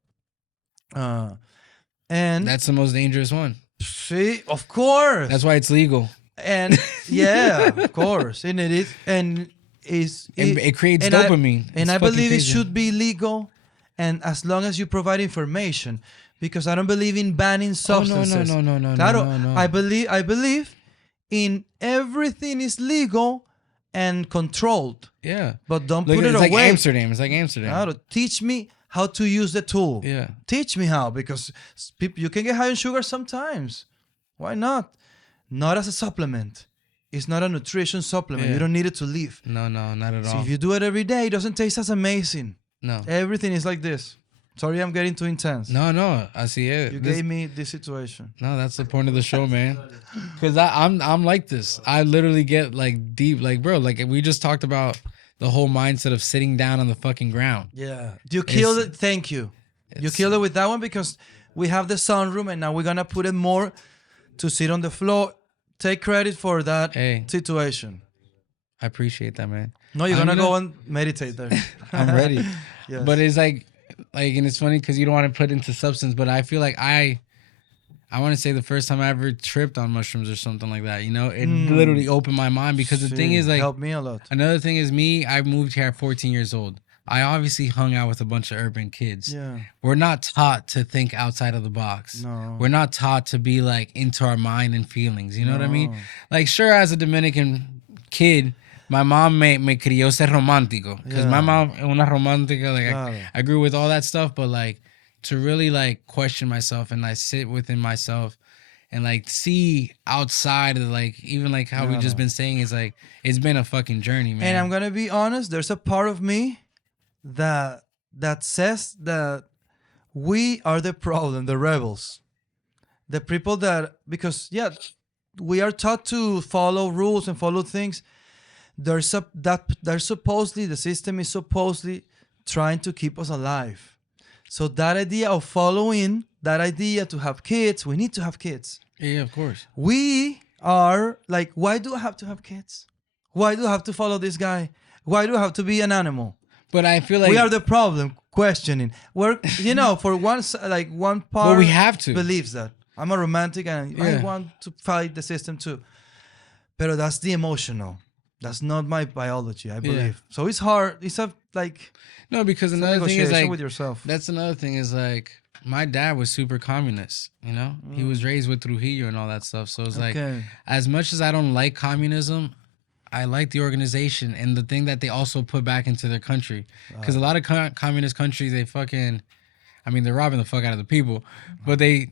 And That's the most dangerous one. see, of course. That's why it's legal. And yeah, of course. And it is, and It creates and dopamine. and It's I fucking believe it crazy. should be legal, and as long as you provide information, because I don't believe in banning substances. no. Claro, no. I believe in everything is legal and controlled, Yeah. but don't Look, put it it's like away. Amsterdam. It's like Amsterdam. Claro, teach me how to use the tool. Yeah. Teach me how, because people, you can get high on sugar sometimes. Why not? Not as a supplement. It's not a nutrition supplement. Yeah. You don't need it to live. No, not at So all. if you do it every day, it doesn't taste as amazing. No. Everything is like this. Sorry, I'm getting too intense. No. I see it. You This- gave me this situation. No, that's the point of the show, man. Because I'm like this. I literally get like deep, like bro, like we just talked about the whole mindset of sitting down on the fucking ground. Yeah. You killed it. Thank you. You killed it with that one because we have the sunroom and now we're going to put it more to sit on the floor. Take credit for that Hey. situation. I appreciate that, man. No, you're I'm going to gonna- go and meditate there. I'm ready. Yes. But it's like, and it's funny because you don't want to put into substance, but I feel like I want to say the first time I ever tripped on mushrooms or something like that, you know, it literally opened my mind because the thing See, is like, helped me a lot. another thing is me, I moved here at 14 years old. I obviously hung out with a bunch of urban kids. Yeah. We're not taught to think outside of the box. No. We're not taught to be like into our mind and feelings. You know what I mean? No. Like, sure, as a Dominican kid, my mom me crió ser romántico. Because my Yeah. mom, una romántica, like Claro. I grew with all that stuff, but like to really like question myself and like sit within myself and like see outside of like, even like how we've just been saying is like, it's been a fucking journey, man. And I'm gonna be honest, there's a part of me that says that we are the problem, the rebels. The people that, because yeah, we are taught to follow rules and follow things. There's supposedly, the system is supposedly trying to keep us alive. So that idea of following, that idea to have kids, we need to have kids. Yeah, of course. We are like, why do I have to have kids? Why do I have to follow this guy? Why do I have to be an animal? But I feel like We are the problem, questioning. We're, for once, like one part But we have to. believes that. I'm a romantic and I Yeah. want to fight the system too. But that's the emotional. That's not my biology, I believe. So it's hard. It's a like No, because it's a another thing is negotiation like with yourself. that's another thing is like my dad was super communist. You know, he was raised with Trujillo and all that stuff. So it's like Okay. as much as I don't like communism, I like the organization and the thing that they also put back into their country. Because a lot of communist countries, they fucking, I mean, they're robbing the fuck out of the people, but they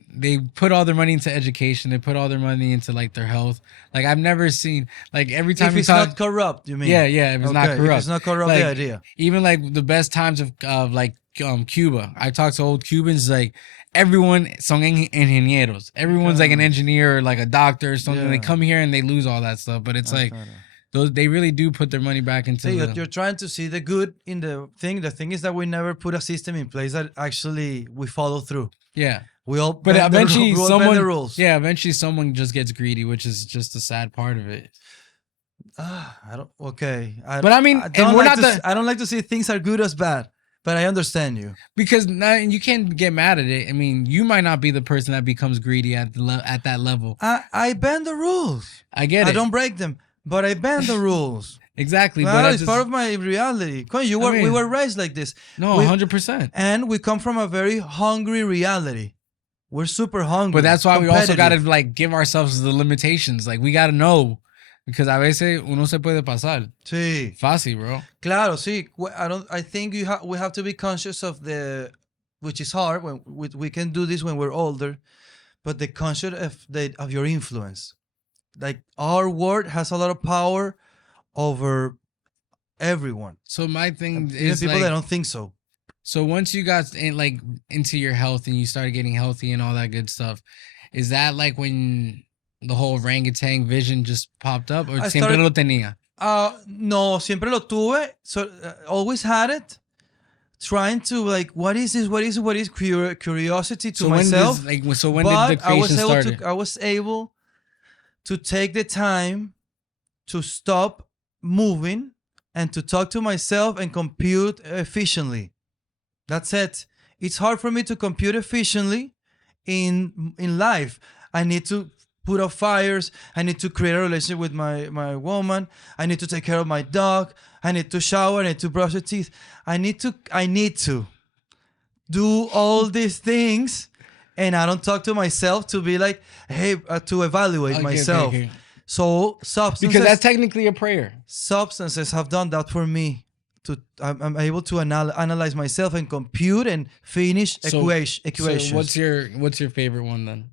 put all their money into education. They put all their money into like their health. Like I've never seen like every time If you it's talk, not corrupt, you mean? yeah, if it's not Okay, corrupt, if it's not corrupt, like, the idea. even like the best times of like Cuba. I talked to old Cubans, like everyone son ingenieros. Everyone's like an Yeah. engineer or like a doctor or something. They Yeah. come here and they lose all that stuff, but it's like those they really do put their money back into See, the, you're trying to see the good in the thing. The thing is that we never put a system in place that actually we follow through. yeah. We all But bend eventually we all bend someone, the rules. yeah, eventually someone just gets greedy, which is just the sad part of it. I don't. Okay. But I mean, and we're not I don't like to see things are good as bad, but I understand you. because now you can't get mad at it. I mean, you might not be the person that becomes greedy at at that level. I bend the rules. I get it. I don't break them, but I bend the rules. Exactly. Well, but it's part of my reality. Come on, we mean- were raised like this. no, we- 100%. And we come from a very hungry reality. We're super hungry. But that's why we also got to competitive. like give ourselves the limitations. Like we got to know because a veces uno se puede pasar. Sí. Fácil, bro. Claro, sí. I think we have to be conscious of which is hard when we can do this when we're older, but the conscious of your influence. Like our word has a lot of power over everyone. So my thing Even is people like, that don't think so. so once you got like into your health and you started getting healthy and all that good stuff, is that like when the whole orangutan vision just popped up, or I siempre started- lo tenía? No, siempre lo tuve. So always had it. Trying to like, what is this? What is curiosity to So when myself? when did the creation start? I was able to take the time to stop moving and to talk to myself and compute efficiently. That's it. It's hard for me to compute efficiently in life. I need to put out fires. I need to create a relationship with my woman. I need to take care of my dog. I need to shower. I need to brush your teeth. I need to do all these things, and I don't talk to myself to be like, hey, to evaluate Okay, myself. okay. So substances, Because that's technically a prayer. substances have done that for me. I'm able to analyze myself and compute and finish equations. So what's your favorite one then?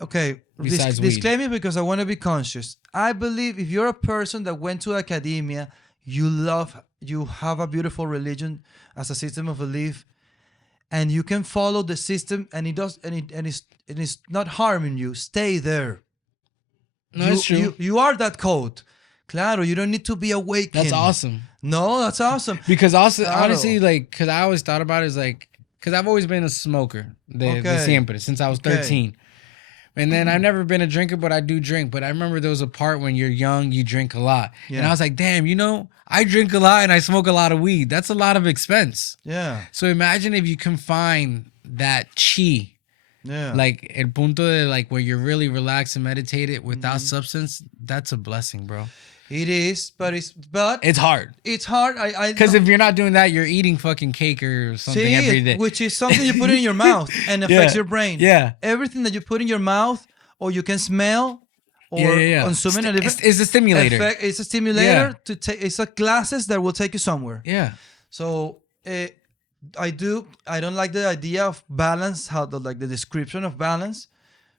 Okay, Besides weed. disclaimer because I want to be conscious. I believe if you're a person that went to academia, you have a beautiful religion as a system of belief, and you can follow the system, and it's not harming you. Stay there. No, that's true. You are that code. Claro, you don't need to be awakened. That's awesome. No, that's awesome. Because also, Claro. honestly, like, because I always thought about it as like, because I've always been a smoker, Okay. siempre, since I was Okay. 13. And then I've never been a drinker, but I do drink. But I remember there was a part when you're young, you drink a lot. And Yeah. I was like, damn, I drink a lot and I smoke a lot of weed. That's a lot of expense. Yeah, So imagine if you confine that chi, yeah. like el punto de like where you're really relaxed and meditated without Mm-hmm. substance. That's a blessing, bro. It is, but it's hard. it's hard. I Because if you're not doing that, you're eating fucking cake or something see every it, day. which is something you put in your mouth and affects Yeah. your brain. Yeah. Everything that you put in your mouth, or you can smell, or consume in a different It's a stimulator. effect. It's a stimulator to take. It's a classes that will take you somewhere. Yeah. So I don't like the idea of balance. The description of balance,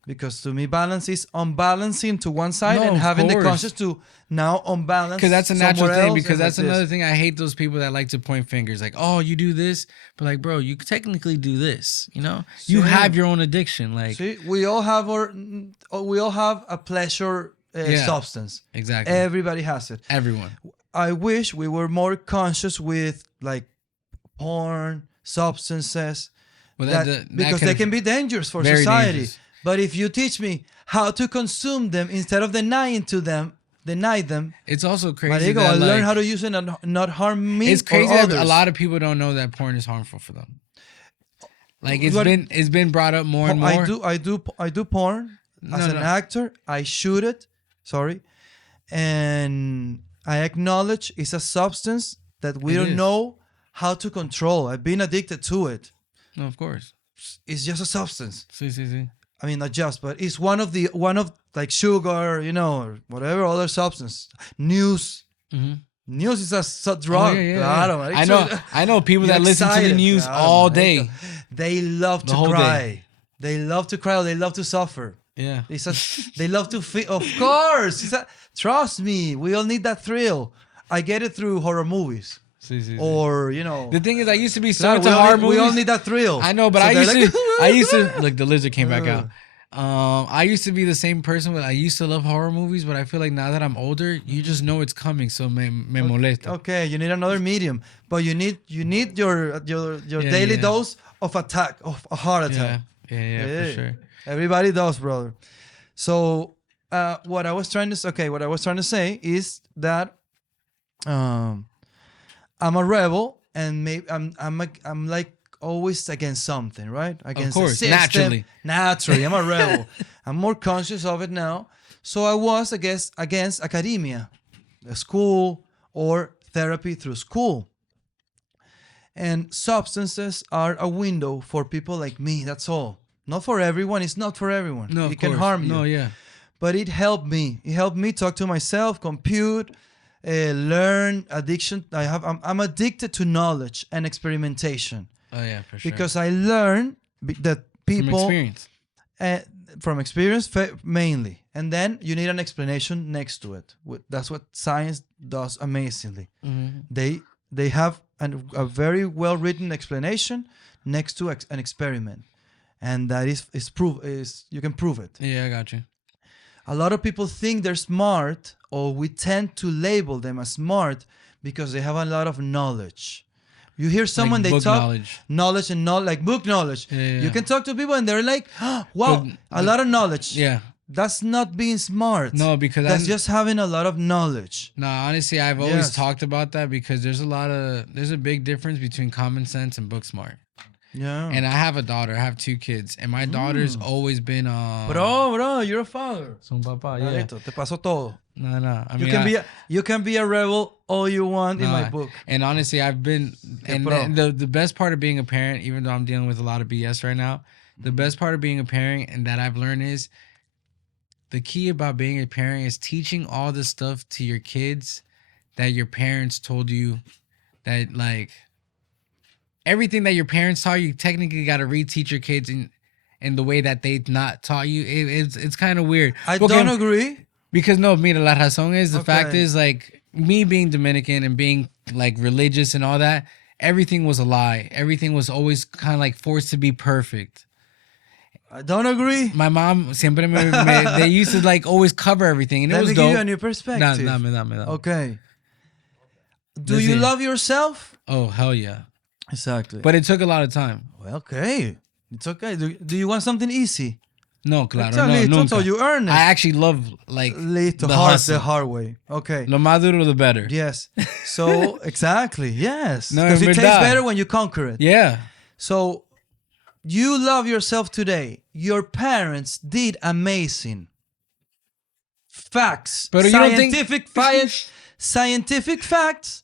because to me balance is unbalancing to one side No, and of having the course. conscious to now unbalance. Because that's a natural somewhere thing. else Because and that's like this. another thing. I hate those people that like to point fingers. Like, oh, you do this, but like, bro, you technically do this. You See? have your own addiction. Like, See, we all have a pleasure Yeah. substance. exactly. Everybody has it. Everyone. I wish we were more conscious with like porn, substances, Well, because they can be dangerous for very society. dangerous. But if you teach me how to consume them instead of deny them, It's also crazy. Marico, that, I learn like, how to use it and not harm me. It's crazy or that others. a lot of people don't know that porn is harmful for them. Like What- it's been brought up more and more. I do porn as No, an no. actor. I shoot it. Sorry, and I acknowledge it's a substance that we It don't is. know how to control. I've been addicted to it. No, of course. It's just a substance. See. I mean, not just, but it's one of like sugar, or whatever other substance. News. Mm-hmm. News is a drug. Claro, I know people that listen to the excited. news Claro, all marico. day. They love The to whole cry. day. They love to cry. Or they love to suffer. Yeah. They love to feel. Of course, trust me. We all need that thrill. I get it through horror movies, See. or The thing is, I used to be so claro, into horror movies. we all need that thrill. I know, but So I they're used to look. The lizard came back out. I used to be the same person. I used to love horror movies, but I feel like now that I'm older, you just know it's coming. So me molesta. Okay, you need another medium, but you need your daily yeah. dose of a heart attack. Yeah, for sure. Everybody does, brother. So what I was trying to say is that I'm a rebel, and maybe I'm like always against something, right? Against course, the system. naturally, I'm a rebel. I'm more conscious of it now. So I was against academia, school, or therapy through school. And substances are a window for people like me. That's all. Not for everyone. It's not for everyone. No, it of can course. harm you. No, yeah. But it helped me. It helped me talk to myself, compute, learn. Addiction. I'm addicted to knowledge and experimentation. Oh yeah, for sure. Because I learn that people From experience. from experience mainly, and then you need an explanation next to it. That's what science does amazingly. Mm-hmm. They have a very well written explanation next to an experiment, and that is you can prove it. Yeah, I got you. A lot of people think they're smart, or we tend to label them as smart because they have a lot of knowledge. You hear someone, Like they book talk knowledge. and not like book knowledge. Yeah. You can talk to people and they're like, oh, wow, a lot of knowledge. Yeah. That's not being smart. No, because that's just having a lot of knowledge. No, honestly, I've always talked about that because there's a big difference between common sense and book smart. Yeah. And I have a daughter. I have 2 kids, and my daughter's always been Bro, you're a father. Son papá, yeah. Te pasó todo. No. I You mean, you can be a rebel all you want in my book. And honestly, I've been and the best part of being a parent, even though I'm dealing with a lot of BS right now, the best part of being a parent and that I've learned is the key about being a parent is teaching all the stuff to your kids that your parents told you, that like everything that your parents taught you, technically got to reteach your kids in the way that they not taught you. It's kind of weird. I don't agree. Because no, mira, la razón is, the fact Okay. is, like, me being Dominican and being, like, religious and all that, everything was a lie. Everything was always kind of, like, forced to be perfect. I don't agree. My mom, siempre they used to, like, always cover everything, and it Let was me dope. give you a new perspective. Dame. Okay. Do Let's you see. love yourself? Oh, hell yeah. Exactly. But it took a lot of time. Well, okay. It's okay. Do you want something easy? No, claro, Exactly. no, nunca. So you earn it. I actually love, like, the hustle. hard way. Okay. Lo más duro, the better. Yes. So exactly. Yes. No, Because en it tastes verdad. better when you conquer it. Yeah. So you love yourself today. Your parents did amazing. Facts. But you don't think- scientific facts.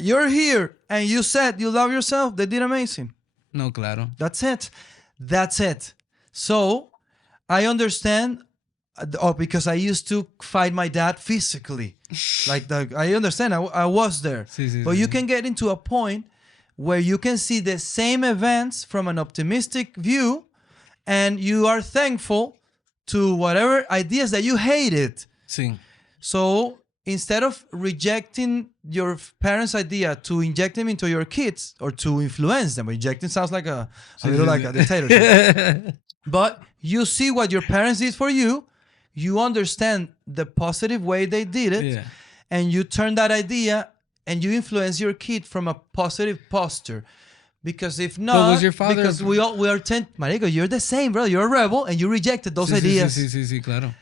You're here and you said you love yourself. They did amazing. No, claro. That's it. So I understand. Because I used to fight my dad physically. I understand. I was there. Sí, But sí, you sí. can get into a point where you can see the same events from an optimistic view, and you are thankful to whatever ideas that you hated. Sí. So instead of rejecting your parents' idea to inject them into your kids or to influence them, injecting sounds like a little like a dictatorship. But you see what your parents did for you, you understand the positive way they did it, Yeah. and you turn that idea and you influence your kid from a positive posture. Because if not, was your father- because we are Marico, you're the same, bro. You're a rebel and you rejected those ideas. Sí, claro.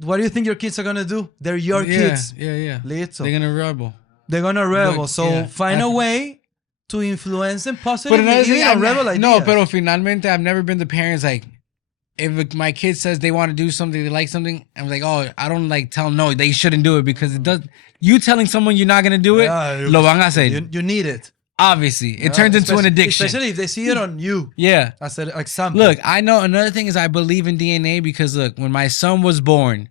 What do you think your kids are gonna do? They're your kids. Yeah. Listo. They're gonna rebel. They're gonna rebel. Look, So yeah. find a way to influence them positively. But another thing, even on rebel ideas. no, pero finalmente I've never been the parents like, if my kid says they want to do something, they like something, I'm like, oh, I don't like tell them no, they shouldn't do it because it does. You telling someone you're not gonna do it, Yeah, lo van a hacer. You need it. Obviously, it turns into an addiction. especially if they see it on you. Yeah. As an example. Look, I know another thing is I believe in DNA because look, when my son was born,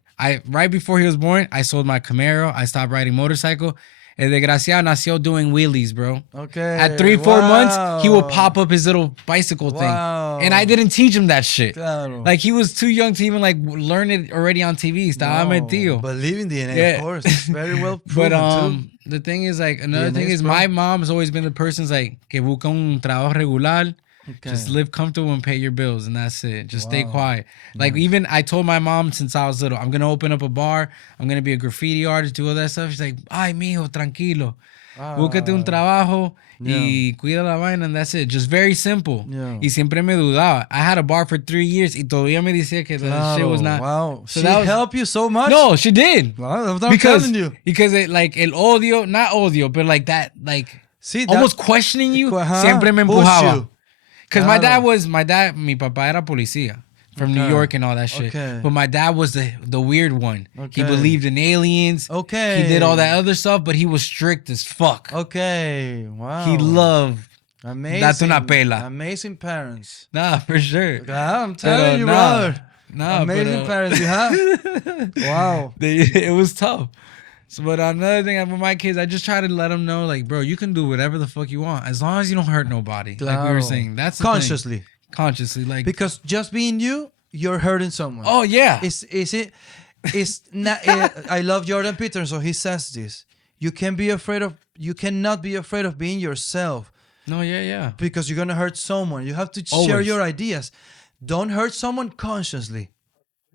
right before he was born, I sold my Camaro. I stopped riding motorcycle. El desgraciado nació doing wheelies, bro. Okay. At 3-4 months, he would pop up his little bicycle thing, and I didn't teach him that shit. Claro. Like he was too young to even like learn it already on TV. Estaba metido. Believe in DNA, Yeah. of course. It's very well But proven too. the thing is like another DNAs, thing is bro. my mom's always been the person's like que busca un trabajo regular. Okay. Just live comfortable and pay your bills, and that's it. Just stay Wow. quiet. Like even I told my mom since I was little, I'm gonna open up a bar. I'm gonna be a graffiti artist, do all that stuff. She's like, ay, mijo, tranquilo. Búscate un trabajo y cuida la vaina, and that's it. Just very simple. Yeah. Y siempre me dudaba. I had a bar for 3 years y todavía me decía que the shit was not. Wow. So She that was- helped you so much? No, she did. Wow, that's what I'm telling you. Because it like el odio, not odio, but like that, like See, almost questioning you, Ajá, siempre me push empujaba. you. Because Claro. my dad, mi papá era policía from New Okay. York and all that shit. Okay. But my dad was the weird one. He Okay. believed in aliens. Okay. He did all that other stuff, but he was strict as fuck. Okay. Wow. He loved. Amazing. Date una pela. Amazing parents. Nah, for sure. Yeah, I'm telling you, nah, brother. Nah, Amazing but, parents you have. Wow. it was tough. So, but another thing with my kids, I just try to let them know, like, bro, you can do whatever the fuck you want as long as you don't hurt nobody. Like we Claro. were saying, that's the thing. Consciously. Consciously, like. Because just being you, you're hurting someone. Oh yeah. It's not I love Jordan Peterson, so he says this. You cannot be afraid of being yourself No, yeah. because you're gonna hurt someone. You have to share Always. your ideas. Don't hurt someone consciously.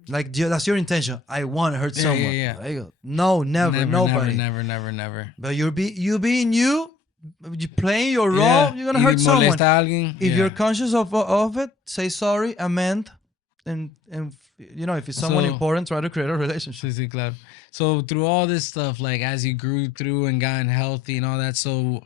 Like that's your intention. I want to hurt Yeah, someone. yeah. There you go. No, never, nobody. Never. But you being you playing your role, Yeah. you're gonna Y hurt someone. molesta a alguien, If yeah. you're conscious of it, say sorry, amend, and you know if it's someone So- important, try to create a relationship. Sí, sí, claro. So through all this stuff, like as you grew through and gotten healthy and all that, so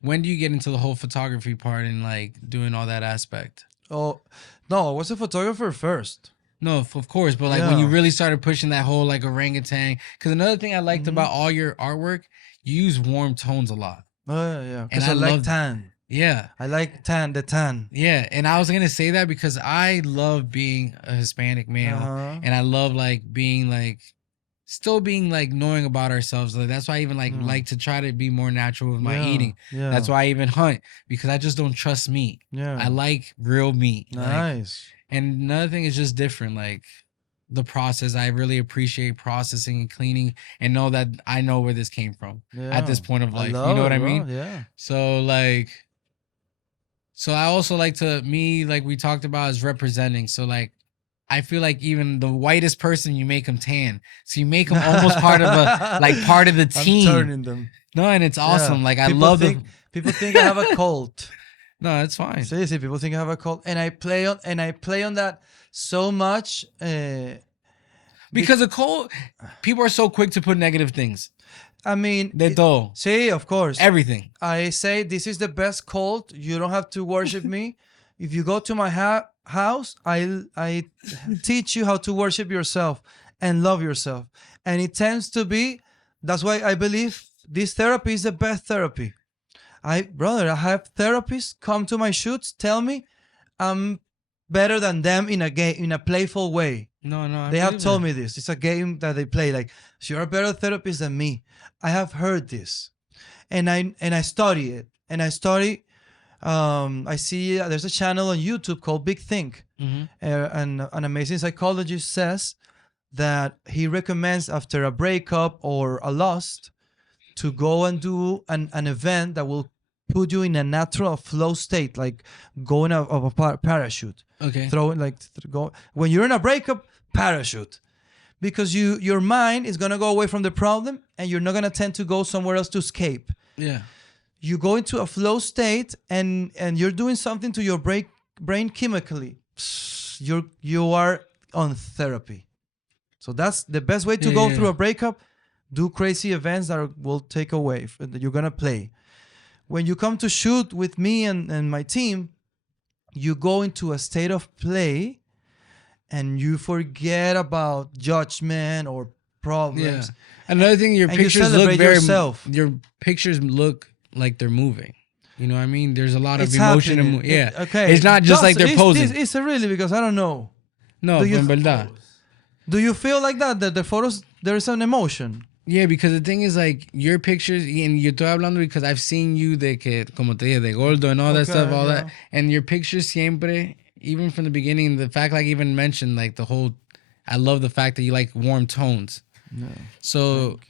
when do you get into the whole photography part and like doing all that aspect? Oh no, I was a photographer first. No, of course, but like when you Yeah. really started pushing that whole like orangutan, because another thing I liked Mm-hmm. about all your artwork, you use warm tones a lot. Oh yeah, And because I I like love- tan. Yeah. I like the tan. Yeah, and I was gonna say that because I love being a Hispanic male, Uh-huh. and I love like being like, still being like knowing about ourselves. Like that's why I even like to try to be more natural with my Yeah, eating. yeah. That's why I even hunt because I just don't trust meat. Yeah. I like real meat. Like, Nice. and another thing is just different. Like the process, I really appreciate processing and cleaning, and know that I know where this came from at this Yeah. point of life. You love know what it, I bro. mean? Yeah. So like, so I also like to like we talked about is representing. So like, I feel like even the whitest person, you make them tan, so you make them almost part of a like part of the team. I'm turning them. No, and it's awesome. Yeah. Like I People love think, people think I have a cult. No, it's fine. Seriously, people think I have a cult, and I play on that so much. Because a cult, people are so quick to put negative things. I mean, They do see, of course, everything. I say this is the best cult. You don't have to worship me. If you go to my house, I teach you how to worship yourself and love yourself. And it tends to be, that's why I believe this therapy is the best therapy. I have therapists come to my shoots, tell me I'm better than them in a playful way. No. They have told me this. It's a game that they play. Like, you're a better therapist than me. I have heard this, and I study it. And I study. I see there's a channel on YouTube called Big Think, and an amazing psychologist says that he recommends after a breakup or a loss to go and do an event that will put you in a natural flow state, like going out of a parachute. Okay. Go when you're in a breakup, parachute, because your mind is gonna go away from the problem and you're not gonna tend to go somewhere else to escape. Yeah. You go into a flow state and you're doing something to your brain chemically. You are on therapy. So that's the best way to go through a breakup. Do crazy events that will take away that you're gonna play. When you come to shoot with me and my team, you go into a state of play and you forget about judgment or problems. Another thing, your And you pictures look celebrate very. yourself. Your pictures look like they're moving. You know what I mean? There's a lot of It's emotion. happening. Yeah. Okay. It's not just like they're posing. It's really because I don't know. No, Do you- en verdad. Do you feel like that the photos there's an emotion? Yeah, because the thing is, like, your pictures, and yo estoy hablando because I've seen you de que, como te dije, de gordo and all that Okay, stuff, all yeah. that. And your pictures siempre, even from the beginning, the fact, like, even mentioned, like, the whole, I love the fact that you like warm tones. No. So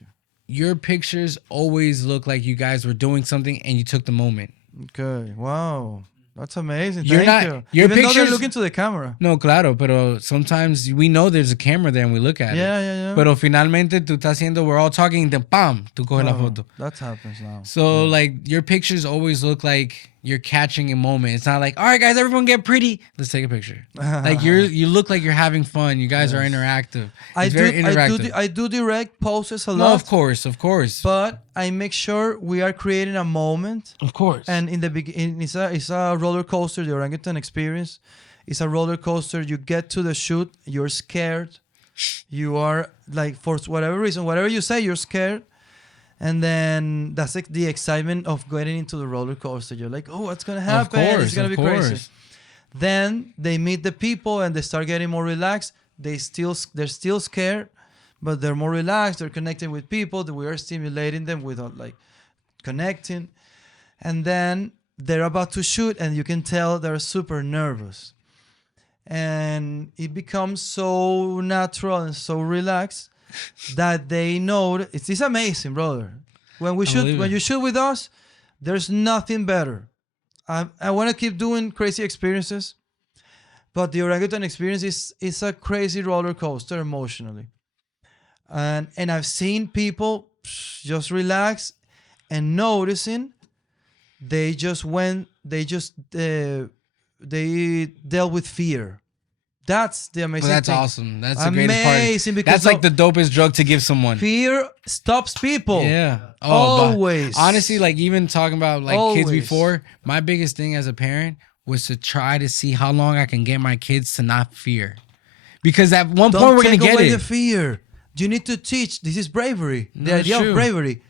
your pictures always look like you guys were doing something and you took the moment. Okay. Wow. That's amazing. You're Thank not- you. your Even though they're pictures- looking to the camera. No, claro, pero sometimes we know there's a camera there and we look at it. Yeah. Pero finalmente tú estás haciendo, we're all talking, and then pam, tú coges la Oh, foto. that happens now. So like your pictures always look like you're catching a moment. It's not like, all right, guys, everyone get pretty. Let's take a picture. Like you look like you're having fun. You guys are interactive. It's very interactive. I do direct poses a No, lot. of course, But I make sure we are creating a moment. of course. And in the beginning, it's a roller coaster. The orangutan experience is a roller coaster. You get to the shoot, you're scared. You are like, for whatever reason, whatever you say, you're scared. And then that's like the excitement of getting into the roller coaster. You're like, oh, what's gonna happen? It's gonna be crazy. Then they meet the people and they start getting more relaxed. They're still scared, but they're more relaxed. They're connecting with people. That we are stimulating them without like connecting. And then they're about to shoot, and you can tell they're super nervous. And it becomes so natural and so relaxed that they know it's amazing, brother. When you shoot with us, there's nothing better. I want to keep doing crazy experiences, but the orangutan experience is a crazy roller coaster emotionally. And I've seen people just relax and noticing they dealt with fear. That's the amazing Well, that's thing. awesome. That's the greatest part. Amazing, because That's like the dopest drug to give someone. fear stops people. Yeah. Oh, Always. but honestly, like even talking about like kids Always. before, my biggest thing as a parent was to try to see how long I can get my kids to not fear. Because at one point Don't we're gonna take get away it. the fear. You need to teach. This is bravery. No, The it's idea true. of bravery.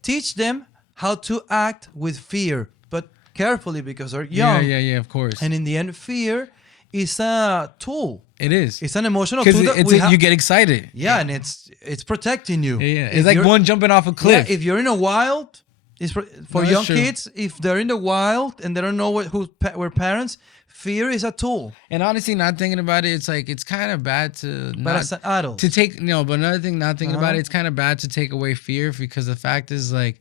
Teach them how to act with fear, but carefully because they're young. Yeah, of course. And in the end, fear is a tool. It is. It's an emotional tool Because that we have. you get excited. Yeah, and it's protecting you. Yeah. If It's like you're- one jumping off a Yeah, cliff. if you're in a wild, it's for that's young true. kids. If they're in the wild and they don't know where parents, fear is a tool. And honestly, not thinking about it, it's like it's kind of bad to But not as an adult, to take but another thing, not thinking about Uh-huh. it, it's kind of bad to take away fear because the fact is like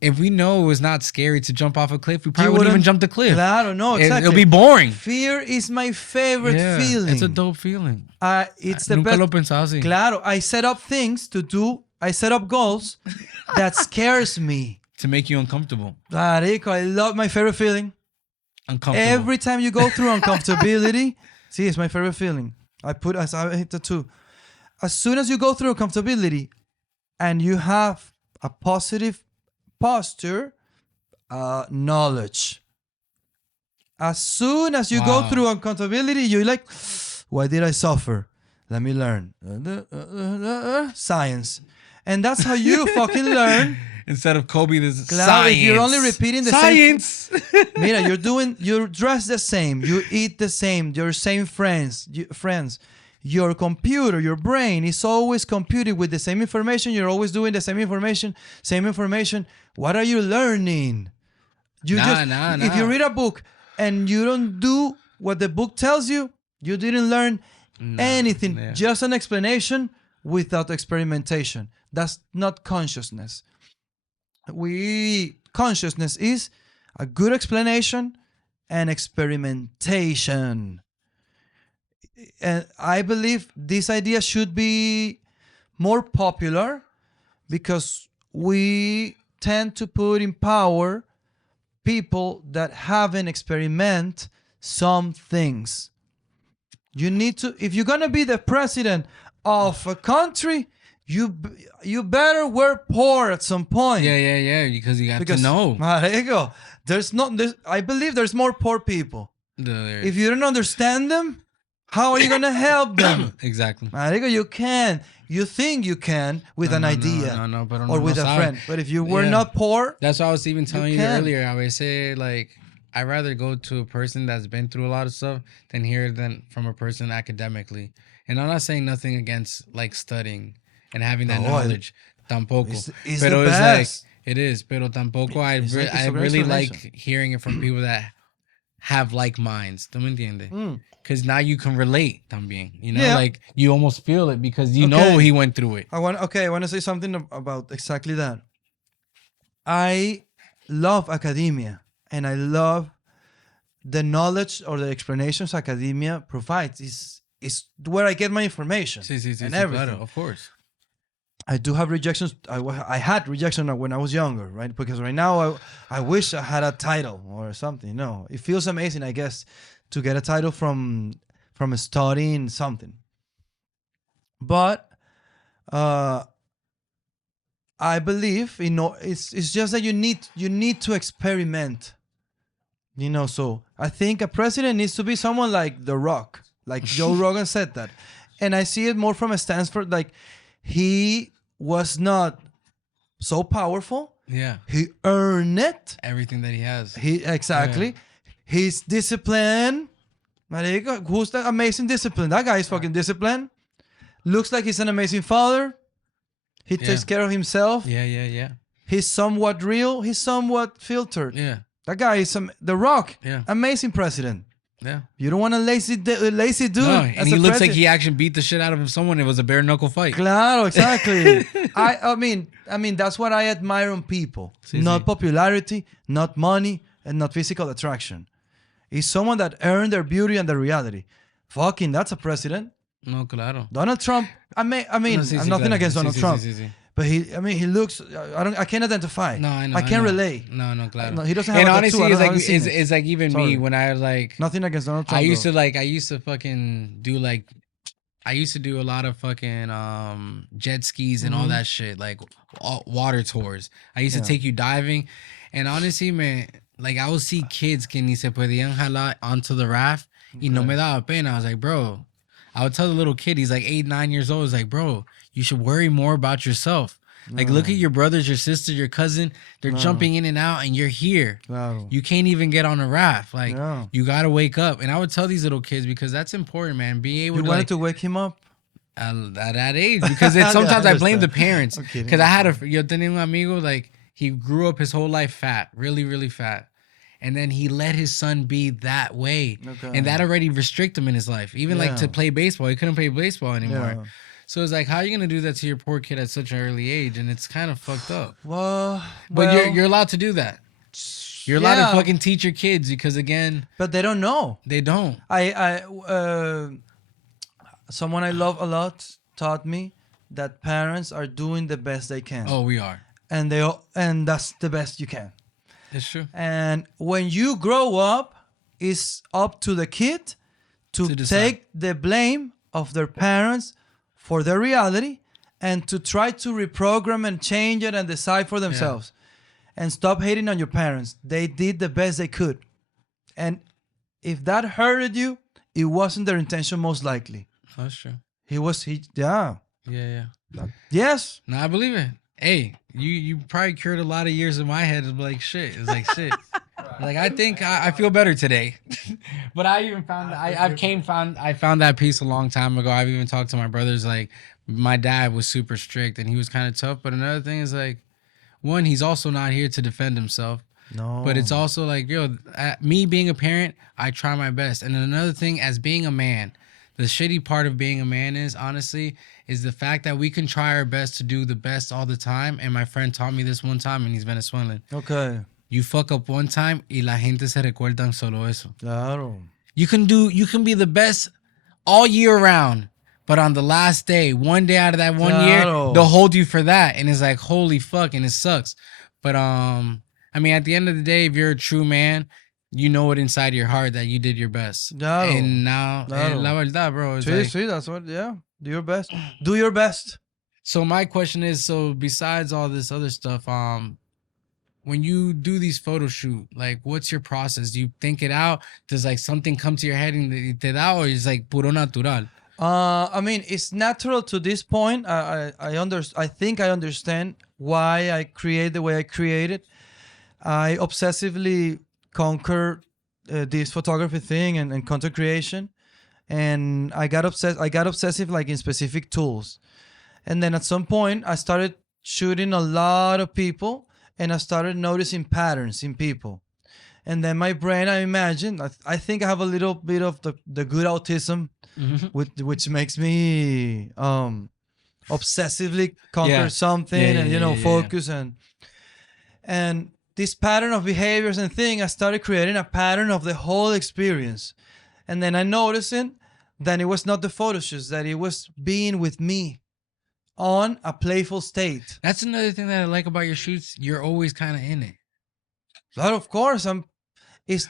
if we know it was not scary to jump off a cliff, we probably wouldn't even jump the cliff. Claro, no, exactly. It'll be boring. Fear is my favorite Yeah, feeling. It's a dope feeling. It's the Nunca best. lo pensaba así. Claro, I set up things to do. I set up goals that scares me. To make you uncomfortable. Marico, I love my favorite feeling. Uncomfortable. Every time you go through uncomfortability, see, it's my favorite feeling. I hit the two. As soon as you go through uncomfortability and you have a positive posture, knowledge. As soon as you go Wow. through uncomfortability, you're like, why did I suffer? Let me learn. Science. And that's how you fucking learn. Instead of Kobe, this is Claro, science. if you're only repeating the science. Mira, you're dressed the same, you eat the same, your same friends. Your computer, your brain is always computing with the same information. You're always doing the same information. What are you learning? If you read a book and you don't do what the book tells you, you didn't learn anything. yeah. Just an explanation without experimentation. That's not consciousness. Consciousness is a good explanation and experimentation. And I believe this idea should be more popular because we tend to put in power people that haven't experimented some things. You need to, if you're gonna be the president of a country, you better wear poor at some point. Yeah. Because you have to know. Marico, I believe there's more poor people. If you don't understand them, How are you gonna help them? Exactly. Marico, you can. You think you can with an idea No, pero or no, with no a sabe. friend. But if you were Yeah. not poor, That's what I was even telling you can. earlier. I would say, like, I'd rather go to a person that's been through a lot of stuff than hear than from a person academically. And I'm not saying nothing against like studying and having that No, knowledge. Tampoco. it's Pero the it's like best. it is. Pero tampoco It's like- it's I a great really explanation. like hearing it from people that have like minds. ¿Tú me entiendes? Mm. Because now you can relate también. You know, Yeah. like you almost feel it because you know Okay. he went through it. I want to say something about exactly that. I love academia and I love the knowledge or the explanations academia provides. Is where I get my information Sí, sí, sí, and sí, everything. claro, of course. I do have rejections. I had rejection when I was younger, right? Because right now I wish I had a title or something. No, it feels amazing, I guess, to get a title from studying something. But I believe it's just that you need to experiment. So I think a president needs to be someone like The Rock, like Joe Rogan said that, and I see it more from a stance for like he was not so powerful. Yeah. He earned it. Everything that he has. He exactly. His discipline. Marico, who's that amazing discipline? That guy is fucking disciplined. Looks like he's an amazing father. He takes care of himself. Yeah. He's somewhat real. He's somewhat filtered. Yeah. That guy is The Rock. Yeah. Amazing president. Yeah. You don't want a lazy dude No, and as he a looks like president. he actually beat the shit out of someone. It was a bare knuckle fight. Claro, exactly. I mean, that's what I admire on people. Sí, Not sí. popularity, not money, and not physical attraction. It's someone that earned their beauty and their reality. Fucking, that's a president. No, claro. Donald Trump. I mean, No, sí, I'm sí, nothing claro. against Sí, Donald sí, Trump, sí, sí. but he looks. I can't identify. No, I know. I can't know. relate. No, claro. No, he doesn't have and a tattoo. honestly, I it's haven't seen like it. it's like even Sorry. me when I like Nothing against Donald Trump. I used to fucking do like I used to do a lot of fucking jet skis and all Mhm. that shit, like water tours. I used to Yeah. take you diving, and honestly, man, like I would see kids que ni se podían jalar onto the raft, y no me daba pena. I was like, bro, I would tell the little kid, he's like 8, 9 years old. It's like, bro, you should worry more about yourself. Like, look at your brothers, your sister, your cousin. They're jumping in and out, and you're here. Claro. You can't even get on a raft. Like, Yeah. you gotta wake up. And I would tell these little kids because that's important, man. Being able You to wanted like, to wake him up. at that age, because it's Yeah, sometimes I I blame the understand. parents. I'm kidding, Because I I'm had yo tenía un amigo, like he grew up his whole life fat, really, really fat. And then he let his son be that way. Okay. And that already restricted him in his life. Even like Yeah. to play baseball. He couldn't play baseball anymore. Yeah. So it's like, how are you gonna do that to your poor kid at such an early age? And it's kind of fucked up. Well, But you're allowed to do that. You're allowed yeah. to fucking teach your kids because again, But they don't know. they don't. Someone I love a lot taught me that parents are doing the best they can. Oh, we are. And that's the best you can. It's true. And when you grow up, it's up to the kid to decide. take the blame of their parents for their reality and to try to reprogram and change it and decide for themselves. And stop hating on your parents. They did the best they could. And if that hurted you, it wasn't their intention most likely. That's true. Yeah. Yeah. Yes. No, I believe it. Hey, you probably cured a lot of years in my head. It's like shit. It's like shit. Like I think I feel better today. But I even found I found that piece a long time ago. I've even talked to my brothers. Like my dad was super strict and he was kind of tough. But another thing is like, one, he's also not here to defend himself. No. But it's also like, me being a parent, I try my best. And then another thing, as being a man, the shitty part of being a man is, honestly, is the fact that we can try our best to do the best all the time. And my friend taught me this one time, and he's Venezuelan. Okay. You fuck up one time, y la gente se recuerdan solo eso. Claro. You can be the best all year round, but on the last day, one day out of that one year, Claro. they'll hold you for that. And it's like, holy fuck, and it sucks. But I mean, at the end of the day, if you're a true man, you know it inside your heart that you did your best. Claro. And now, Claro. la verdad, bro. It's See, like, that's what, yeah. Do your best. Do your best. so my question is, so besides all this other stuff, when you do these photo shoot, like what's your process? Do you think it out? Does like something come to your head and te da, or is like puro natural? I mean, it's natural to this point. I think I understand why I create the way I create it. I obsessively conquer this photography thing and content creation, and I got obsessed. I got obsessive like in specific tools, and then at some point I started shooting a lot of people, and I started noticing patterns in people. And then my brain, I imagine, I think I have a little bit of the good autism, which makes me obsessively conquer Yeah. something Yeah, and yeah, yeah, yeah. focus and this pattern of behaviors and thing. I started creating a pattern of the whole experience, and then I noticing that it was not the photo shoots, that it was being with me on a playful state. That's another thing that I like about your shoots. You're always kind of in it. But of course,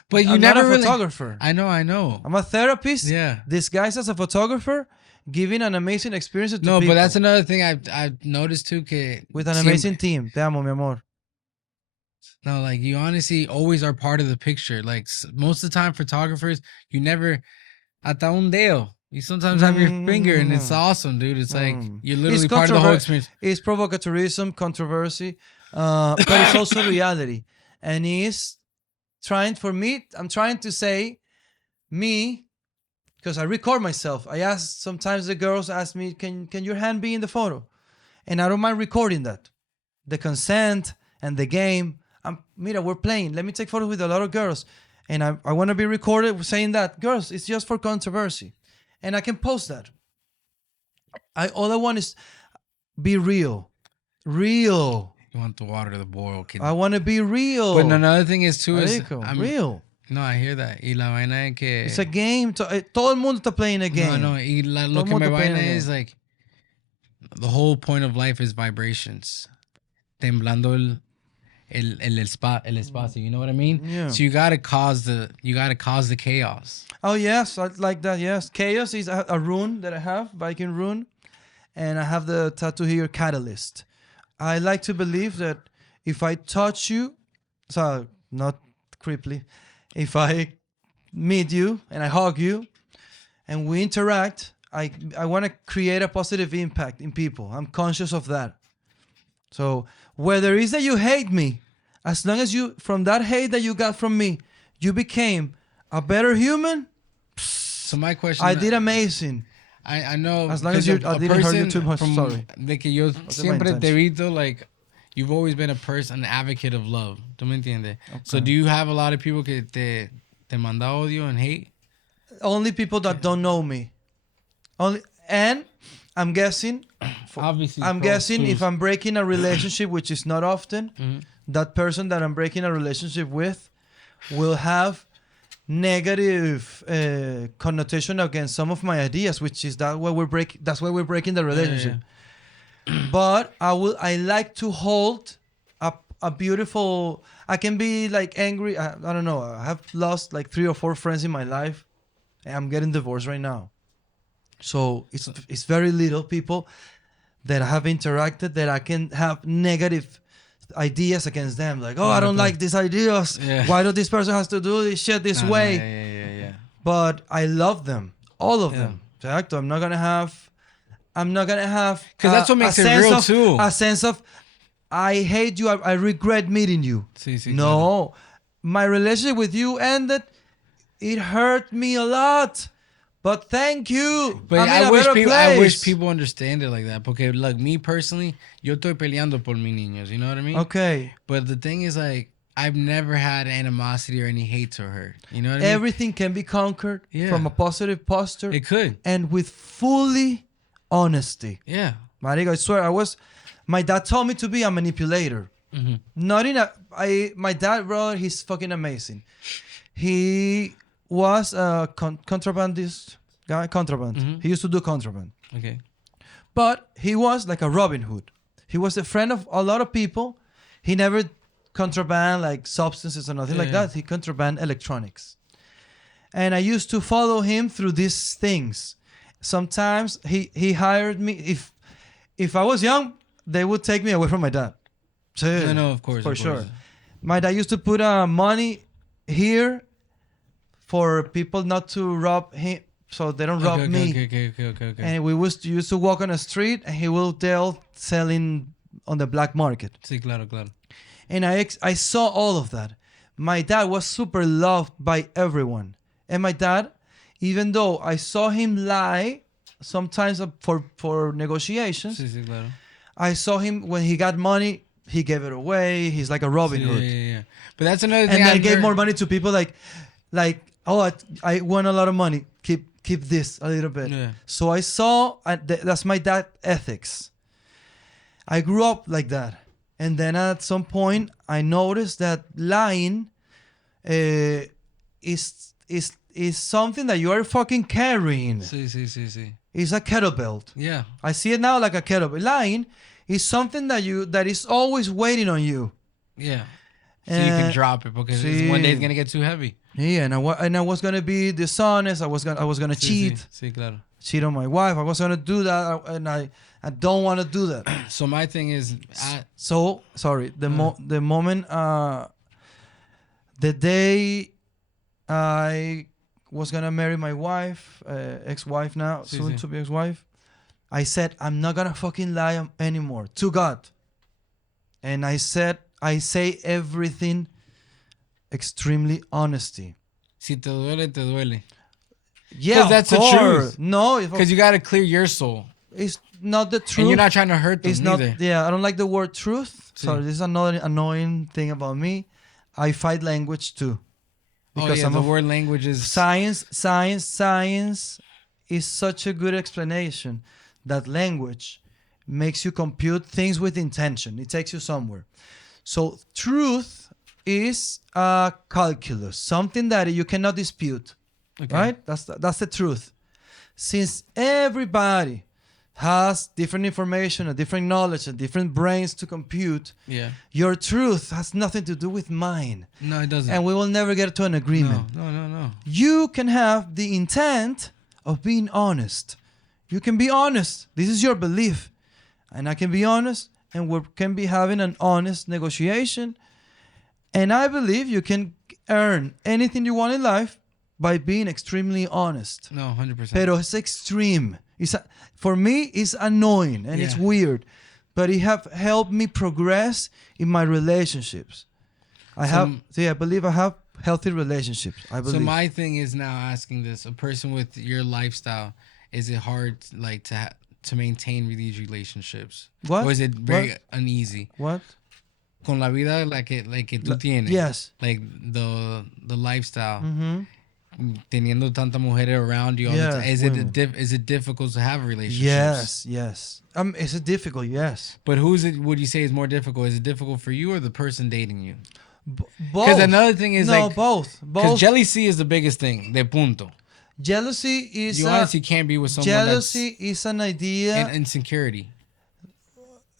But you I'm never not a really. photographer. I know. I'm a therapist. Yeah. Disguised as a photographer, giving an amazing experience to No, people. but that's another thing I've noticed too. Que with an siempre- amazing team. Te amo, mi amor. No, like you honestly always are part of the picture. Like most of the time, photographers, you never hasta un dedo. You sometimes have your finger, and it's awesome, dude. It's like you're literally It's part of the whole controver- experience. It's provocateurism, controversy, but it's also reality. And it's trying for me. I'm trying to say me because I record myself. I ask sometimes the girls ask me, "Can your hand be in the photo?" And I don't mind recording that. The consent and the game. Mira, we're playing. Let me take photos with a lot of girls. And I want to be recorded saying that, girls, it's just for controversy. And I can post that. All I want is be real. Real. You want the water to boil, kid. I want to be real. But another thing is too is Marico, I'm real. No, I hear that. Y la vaina es que It's a game. Todo el mundo está playing a game. No, y lo Todo que el me mundo playing vaina a game. is like the whole point of life is vibrations. Temblando el espacio. You know what I mean? Yeah. So you gotta cause the chaos. Oh, yes. I like that. Yes. Chaos is a rune that I have, Viking rune. And I have the tattoo here, Catalyst. I like to believe that if I touch you, so not creepily, if I meet you and I hug you and we interact, I want to create a positive impact in people. I'm conscious of that. So whether it's that you hate me, as long as you, from that hate that you got from me, you became a better human, So my question I did amazing. I know As long as because I didn't hurt you too much, from- sorry. De que yo siempre te he visto, like you've always been a person, an advocate of love. ¿Tú me entiendes? So do you have a lot of people que te manda odio and hate? Only people that don't know me. And I'm guessing, Obviously, I'm guessing if I'm breaking a relationship, which is not often, that person that I'm breaking a relationship with will have negative connotation against some of my ideas, which is that's why we're breaking the relationship. But I like to hold a beautiful. I can be like angry. I don't know. I have lost like 3 or 4 friends in my life, and I'm getting divorced right now. So it's very little people that I have interacted that I can have negative ideas against them. Like, I don't like these ideas. Yeah. Why do this person has to do this shit this way? Yeah. But I love them, all of them. Exacto. I'm not gonna have. Because that's what makes it real too. A sense of, I hate you. I regret meeting you. Sí, No, my relationship with you ended. It hurt me a lot. But thank you. But I'm in a I better wish place. people understand it like that. Porque like me personally, yo estoy peleando por mis niños. You know what I mean? Okay. But the thing is, like, I've never had animosity or any hate to her. You know what I mean? Everything can be conquered Yeah. from a positive posture It could. and with fully honesty. Yeah. Marico, I swear, my dad told me to be a manipulator. Not in my dad, bro, he's fucking amazing. He was a contrabandist guy, contraband. He used to do contraband. Okay. But he was like a Robin Hood. He was a friend of a lot of people. He never contraband like substances or nothing like that. He contraband electronics. And I used to follow him through these things. Sometimes he hired me. If I was young, they would take me away from my dad. No, of course. For of sure. course. My dad used to put money here for people not to rob him, so they don't rob me. Okay. And we used to walk on the street, and he will tell selling on the black market. Sí, claro. And I saw all of that. My dad was super loved by everyone. And my dad, even though I saw him lie sometimes for negotiations, Sí, claro. I saw him when he got money, he gave it away. He's like a Robin Hood. Yeah. But that's another thing. And I gave more money to people like oh, I won a lot of money. Keep this a little bit. Yeah. So I saw that's my dad ethics. I grew up like that, and then at some point I noticed that lying is something that you are fucking carrying. Sí. It's a kettlebell. Yeah. I see it now like a kettlebell. Lying is something that is always waiting on you. Yeah. So you can drop it because one day it's gonna get too heavy. Yeah, and I was gonna be dishonest. I was gonna cheat. Sí, claro. Cheat on my wife. I was gonna do that, and I don't want to do that. So my thing is, So sorry. The moment, the day I was gonna marry my wife, ex-wife now, soon to be ex-wife, I said I'm not gonna fucking lie anymore to God, and I say everything extremely honesty. si te duele, te duele. Yeah, that's the of course. truth. No, Because you got to clear your soul. it's not the truth. And you're not trying to hurt them It's not. either. Yeah, I don't like the word truth. Sí. Sorry, this is another annoying thing about me. I fight language too. Because the word language is... Science is such a good explanation that language makes you compute things with intention. It takes you somewhere. So truth is a calculus, something that you cannot dispute. Okay. Right? That's the truth. Since everybody has different information, and different knowledge, and different brains to compute, Yeah. your truth has nothing to do with mine. No, it doesn't. And we will never get to an agreement. No. You can have the intent of being honest. You can be honest. This is your belief. And I can be honest, and we can be having an honest negotiation. And I believe you can earn anything you want in life by being extremely honest. No, 100%. Pero it's extreme. For me, it's annoying and it's Yeah. weird. But it have helped me progress in my relationships. I believe I have healthy relationships. I believe. So my thing is now asking this: a person with your lifestyle, is it hard like to maintain these relationships? What? Or is it very uneasy? What? Con la vida like que tú tienes. Yes. Like the lifestyle. Mm-hmm. Teniendo tanta mujeres around you all the Yes, time. women. Is it difficult to have relationships? Yes. Is it difficult? Yes. But would you say is more difficult? Is it difficult for you or the person dating you? Both. Because another thing is both. Because jealousy is the biggest thing. De punto. Jealousy is You honestly can't be with someone jealousy is an idea. and insecurity.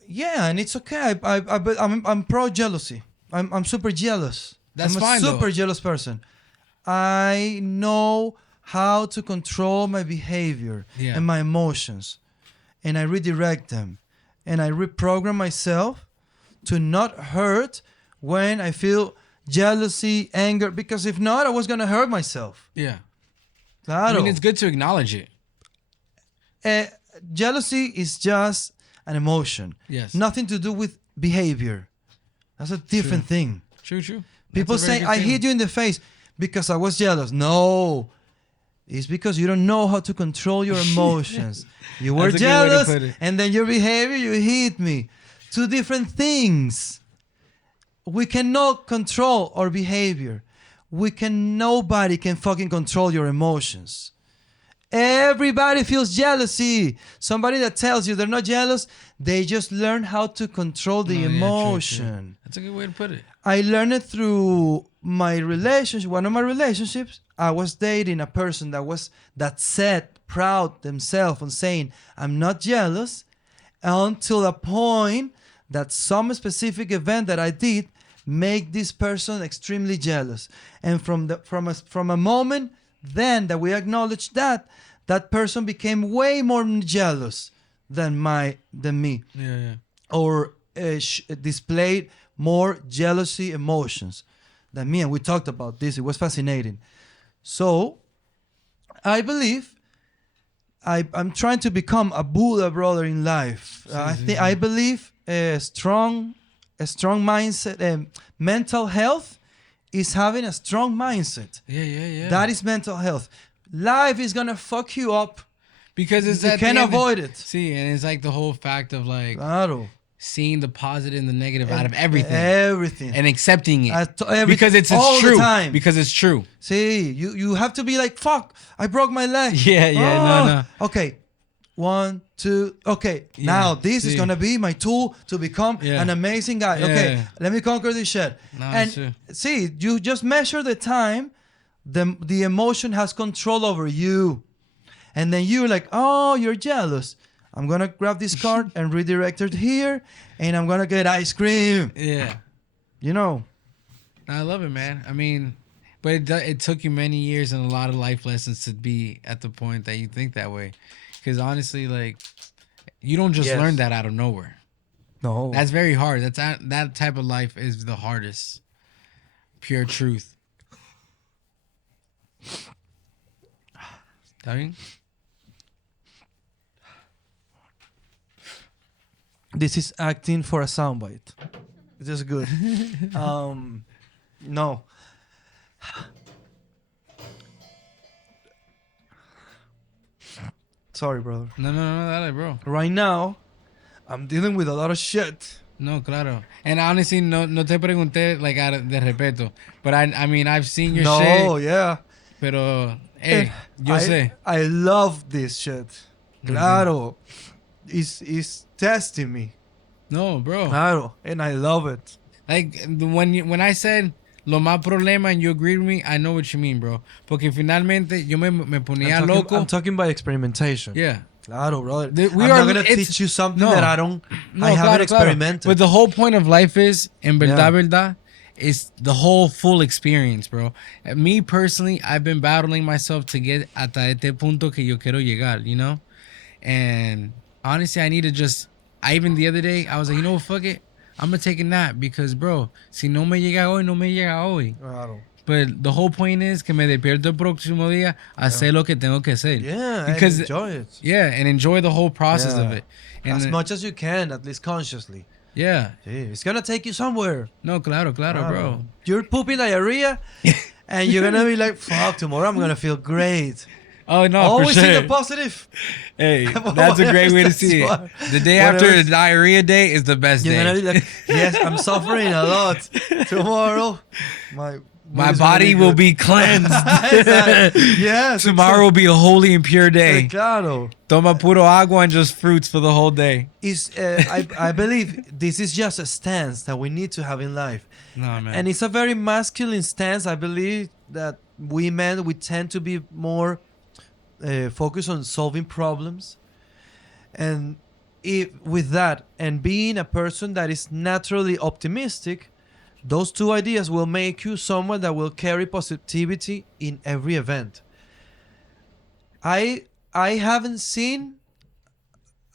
Yeah, and it's okay. I'm pro jealousy. I'm super jealous. That's I'm fine, a super though. jealous person. I know how to control my behavior Yeah. and my emotions, and I redirect them, and I reprogram myself to not hurt when I feel jealousy, anger. Because if not, I was gonna hurt myself. Yeah. Claro. I mean, it's good to acknowledge it. Jealousy is just an emotion. Yes. Nothing to do with behavior. That's a different thing. True. People That's a very say, good I thing. hit you in the face because I was jealous. No. It's because you don't know how to control your emotions. You were That's a good way to jealous, put it. and then your behavior, you hit me. Two different things. We cannot control our behavior. Nobody can fucking control your emotions. Everybody feels jealousy. Somebody that tells you they're not jealous, they just learn how to control the Oh, yeah, true. emotion. That's a good way to put it. I learned it through my relationship. One of my relationships, I was dating a person that said proud themselves on saying, I'm not jealous, until a point that some specific event that I did make this person extremely jealous. And from a moment then that we acknowledged that person became way more jealous than me. Yeah. Or displayed more jealousy emotions than me, and we talked about this. It was fascinating. So I believe I'm trying to become a Buddha brother in life. I believe a strong mindset, mental health is having a strong mindset. Yeah. That is mental health. Life is gonna fuck you up. Because it's You at the can't end- avoid it. See, and it's like the whole fact of like Claro. seeing the positive and the negative out of everything. Everything. And accepting it. Because it's all true. the time. Because it's true. See, you have to be like, fuck, I broke my leg. Yeah, no. Okay, 1, 2, okay. Yeah, now this is see. gonna be my tool to become Yeah. an amazing guy. Yeah. Okay, let me conquer this shit. No, and that's true. see, you just measure the time, the emotion has control over you. And then you're like, oh, you're jealous. I'm gonna grab this card and redirect it here, and I'm gonna get ice cream. Yeah. You know. I love it, man. I mean, but it took you many years and a lot of life lessons to be at the point that you think that way. Because honestly, like, you don't just Yes. learn that out of nowhere. No. That's very hard. That type of life is the hardest. Pure truth. ¿Está bien? This is acting for a soundbite. This is good. No. Sorry, brother. No, dale, bro. Right now, I'm dealing with a lot of shit. No, claro. And honestly, no te pregunté like out of de respeto. But I mean, I've seen your No, shit. yeah. Pero, hey, yo sé. I love this shit. Claro. It's testing me. No, bro. Claro. And I love it. Like, when I said lo más problema and you agreed with me, I know what you mean, bro. Porque finalmente yo me ponía loco. I'm talking by experimentation. Yeah. Claro, brother. We I'm are- not gonna it's- teach you something no. that I haven't experimented. But the whole point of life is, en Yeah. verdad, is the whole full experience, bro. And me personally, I've been battling myself to get hasta este punto que yo quiero llegar, you know? And honestly, I need to even the other day, I was like, you know what, fuck it. I'm gonna take a nap because, bro, si no me llega hoy, no me llega hoy. Claro. But the whole point is que me despierto el próximo día a hacer lo que tengo que hacer. Yeah, Because and enjoy it. Yeah, and enjoy the whole process of Yeah. it. And As much as you can, at least consciously. yeah. Yeah, it's gonna take you somewhere. No, claro, bro. You're pooping diarrhea, and you're gonna be like, "Fuck! Tomorrow I'm gonna feel great." Oh no, Always for see sure. the positive. Hey, that's a great way to see it. The day after Whatever. the diarrhea day is the best You're gonna day. be like, "Yes, I'm suffering a lot. Tomorrow, my My body will be cleansed. Yes. Tomorrow will be a holy and pure day. Claro. Toma puro agua and just fruits for the whole day. I believe this is just a stance that we need to have in life. No, man. And it's a very masculine stance. I believe that we tend to be more focused on solving problems. And with that, and being a person that is naturally optimistic, those two ideas will make you someone that will carry positivity in every event. I haven't seen,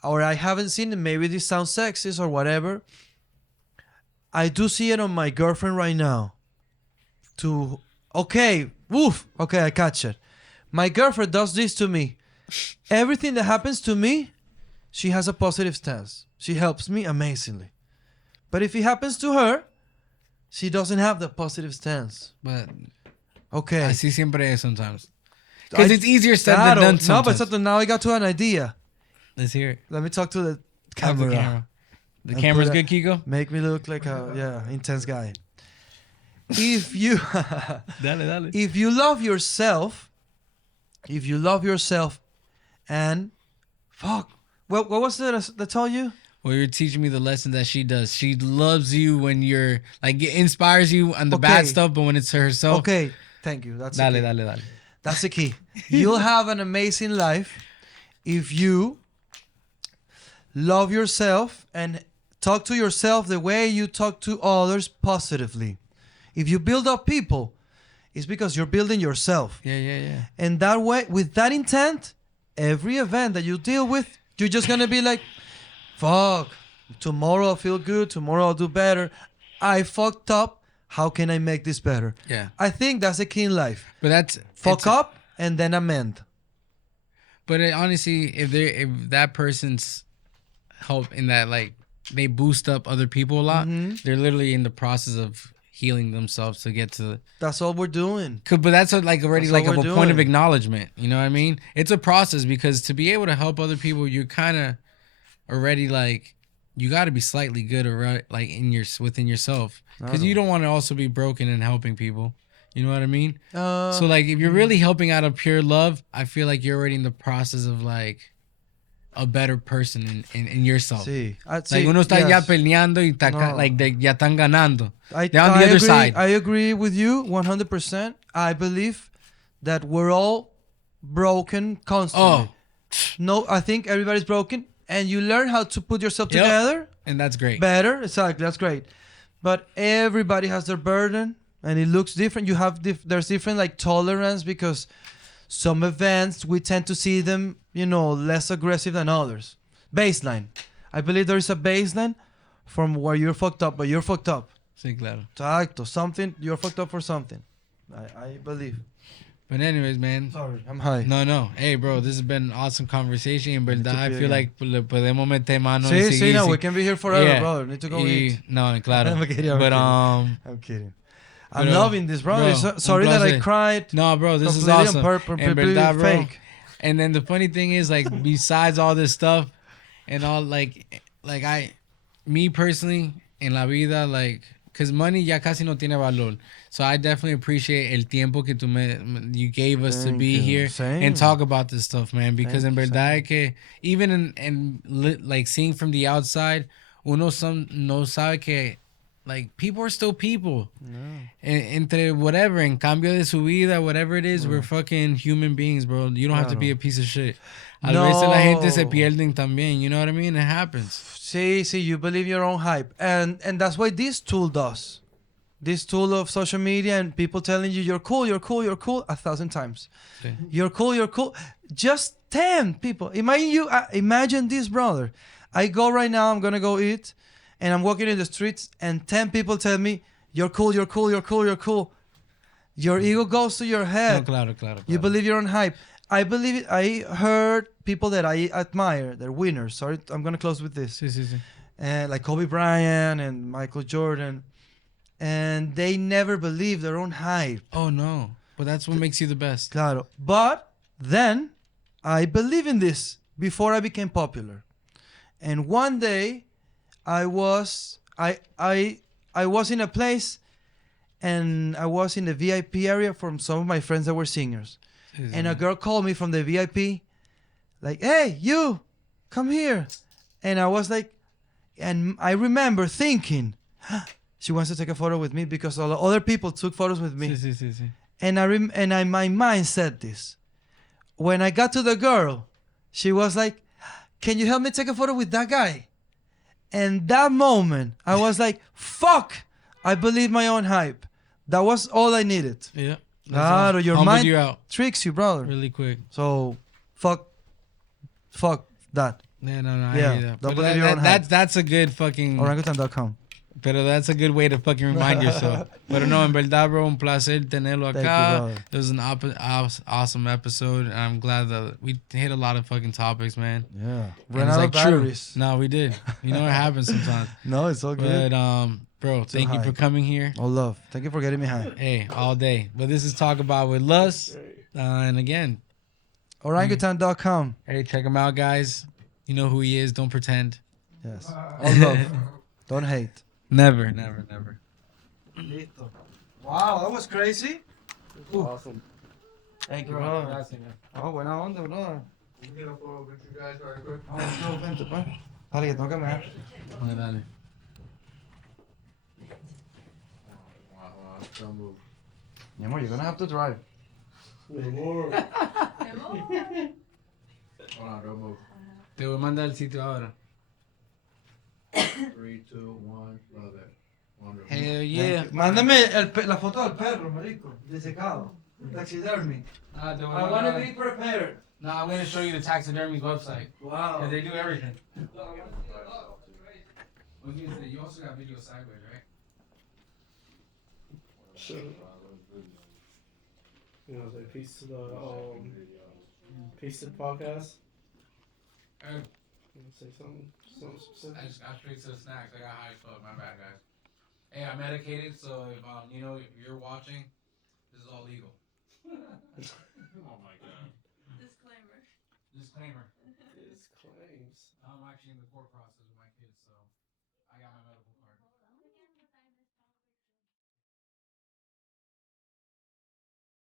and maybe this sounds sexist or whatever, I do see it on my girlfriend right now. Okay, I catch it. My girlfriend does this to me. Everything that happens to me, she has a positive stance. She helps me amazingly. But if it happens to her, she doesn't have the positive stance. But Okay. así siempre es sometimes. Because it's easier said Claro. than done No, sometimes. but now I got to an idea. Let's hear it. Let me talk to the Have camera. the camera. The And camera's put good, Kiko? Make me look like a intense guy. If you Dale. if you love yourself, and fuck, what was it that told you? Well, you're teaching me the lesson that she does. She loves you when you're like, it inspires you on the bad Okay. stuff, but when it's herself. Okay, thank you. That's the key. Dale. That's the key. You'll have an amazing life if you love yourself and talk to yourself the way you talk to others positively. If you build up people, it's because you're building yourself. Yeah. And that way, with that intent, every event that you deal with, you're just gonna be like, fuck, Tomorrow I'll feel good. Tomorrow I'll do better. I fucked up. How can I make this better? Yeah. I think that's a key in life. But that's Fuck it's- up and then amend. But honestly, if that person's help in that, like, they boost up other people a lot, they're literally in the process of healing themselves to get to. That's all we're doing. But that's like already That's like what a we're point of doing. acknowledgement. You know what I mean? It's a process, because to be able to help other people, you're kind of already like, you got to be slightly good or like within yourself, because you don't want to also be broken in helping people. You know what I mean? So like, if you're really helping out of pure love, I feel like you're already in the process of like a better person in yourself. Sí. Like uno está ya peleando y está No. like ya están ganando. I, They're on the other side. I agree with you 100%. I believe that we're all broken constantly. Oh, No, I think everybody's broken, and you learn how to put yourself Yep. together and that's great. better. Exactly, that's great. But everybody has their burden, and it looks different. You have there's different like tolerance, because some events we tend to see them, less aggressive than others. Baseline. I believe there is a baseline from where you're fucked up, but you're fucked up. Sí, claro. Exacto. Something, you're fucked up for something. I believe. But anyways, man. Sorry, I'm high. No. Hey, bro, this has been an awesome conversation. En verdad, to I be feel again. like le podemos meter mano y Sí, seguir. sí, no, we can be here forever, Yeah. brother. Need to go Y- eat. No, claro. I'm kidding, I'm But kidding. um, I'm kidding. I'm Pero, loving this, bro. bro, Sorry un that I placer. cried. no, bro, this is Completely awesome. En completely verdad, bro. fake. And then the funny thing is, like, besides all this stuff and all, like me personally, en la vida, like, because money ya casi no tiene valor. So I definitely appreciate el tiempo que you gave us to Thank be you. here Same. and talk about this stuff, man. Because en Thank you, verdad que even like seeing from the outside, uno no sabe que like people are still people. Entre whatever, en cambio de su vida, whatever it is, we're fucking human beings, bro. You don't have to be a piece of shit. A veces la gente se No. pierden también. You know what I mean? It happens. See, you believe your own hype. And that's what this tool does. This tool of social media and people telling you you're cool, 1,000 times. Sí. You're cool. Just 10 people. Imagine this, brother. I go right now, I'm gonna go eat, and I'm walking in the streets, and 10 people tell me, you're cool. Your ego goes to your No, head. claro. You believe your own hype. I believe it. I heard people that I admire, they're winners. Sorry, I'm gonna close with this. Sí. Like Kobe Bryant and Michael Jordan, and they never believe their own hype. Oh, no. But that's what makes you the best. Claro. But then I believe in this before I became popular. And one day I was in a place, and I was in the VIP area from some of my friends that were singers. And a girl called me from the VIP, like, "Hey, you, come here." And I was like, and I remember thinking, she wants to take a photo with me because all the other people took photos with me. Sí. And my mind said this. When I got to the girl, she was like, "Can you help me take a photo with that guy?" And that moment, I was like, "Fuck! I believe my own hype." That was all I needed. Yeah. Claro, your Humbled mind you out tricks you, brother. really quick. So, fuck that. Yeah, no, I Yeah, hear that. don't But believe your own hype. that's a good fucking... Orangutan.com. Pero that's a good way to fucking remind yourself. Pero no, en verdad, bro, un placer tenerlo Thank you, acá. brother. It was an awesome episode. And I'm glad that we hit a lot of fucking topics, man. Yeah. And Ran it's out like of batteries. true. No, we did. You know, it happens sometimes. No, it's all good. But, bro, thank you high. for coming here. All love. Thank you for getting me high. Hey, all day. But this is Talk About with Lust. And again, Orangutan.com. hey, check him out, guys. You know who he is. Don't pretend. Yes. All love. Don't hate. Never. Wow, that was crazy. Awesome. Thank you, brother. Oh, buena onda, brother. We can get a photo with you guys right quick. Oh, vente, pues. Dale, que tengo que mear. Dale. Wow, don't move. Mi amor, you're gonna have to drive. Hold on, don't move. Te voy a mandar el sitio ahora. 3, 2, 1, love it. Wonderful. Hell yeah. Mándame la foto del perro, marico. Disecado. Taxidermy. Nah, te voy a I want to mandar- be prepared. Nah, I'm gonna show you the taxidemy's website. Wow. Cause they do everything. I was gonna say, you also got video sideways, right? So, you know, say peace to the peace to the podcast. Hey, You know, say something specific. I just got straight to the snacks. I got high as fuck. My bad, guys. Hey, I'm medicated, so if you know, if you're watching, this is all legal. Oh my god. Disclaimer. Disclaimer. His claims. I'm actually in the court process with my kids, so I got my medical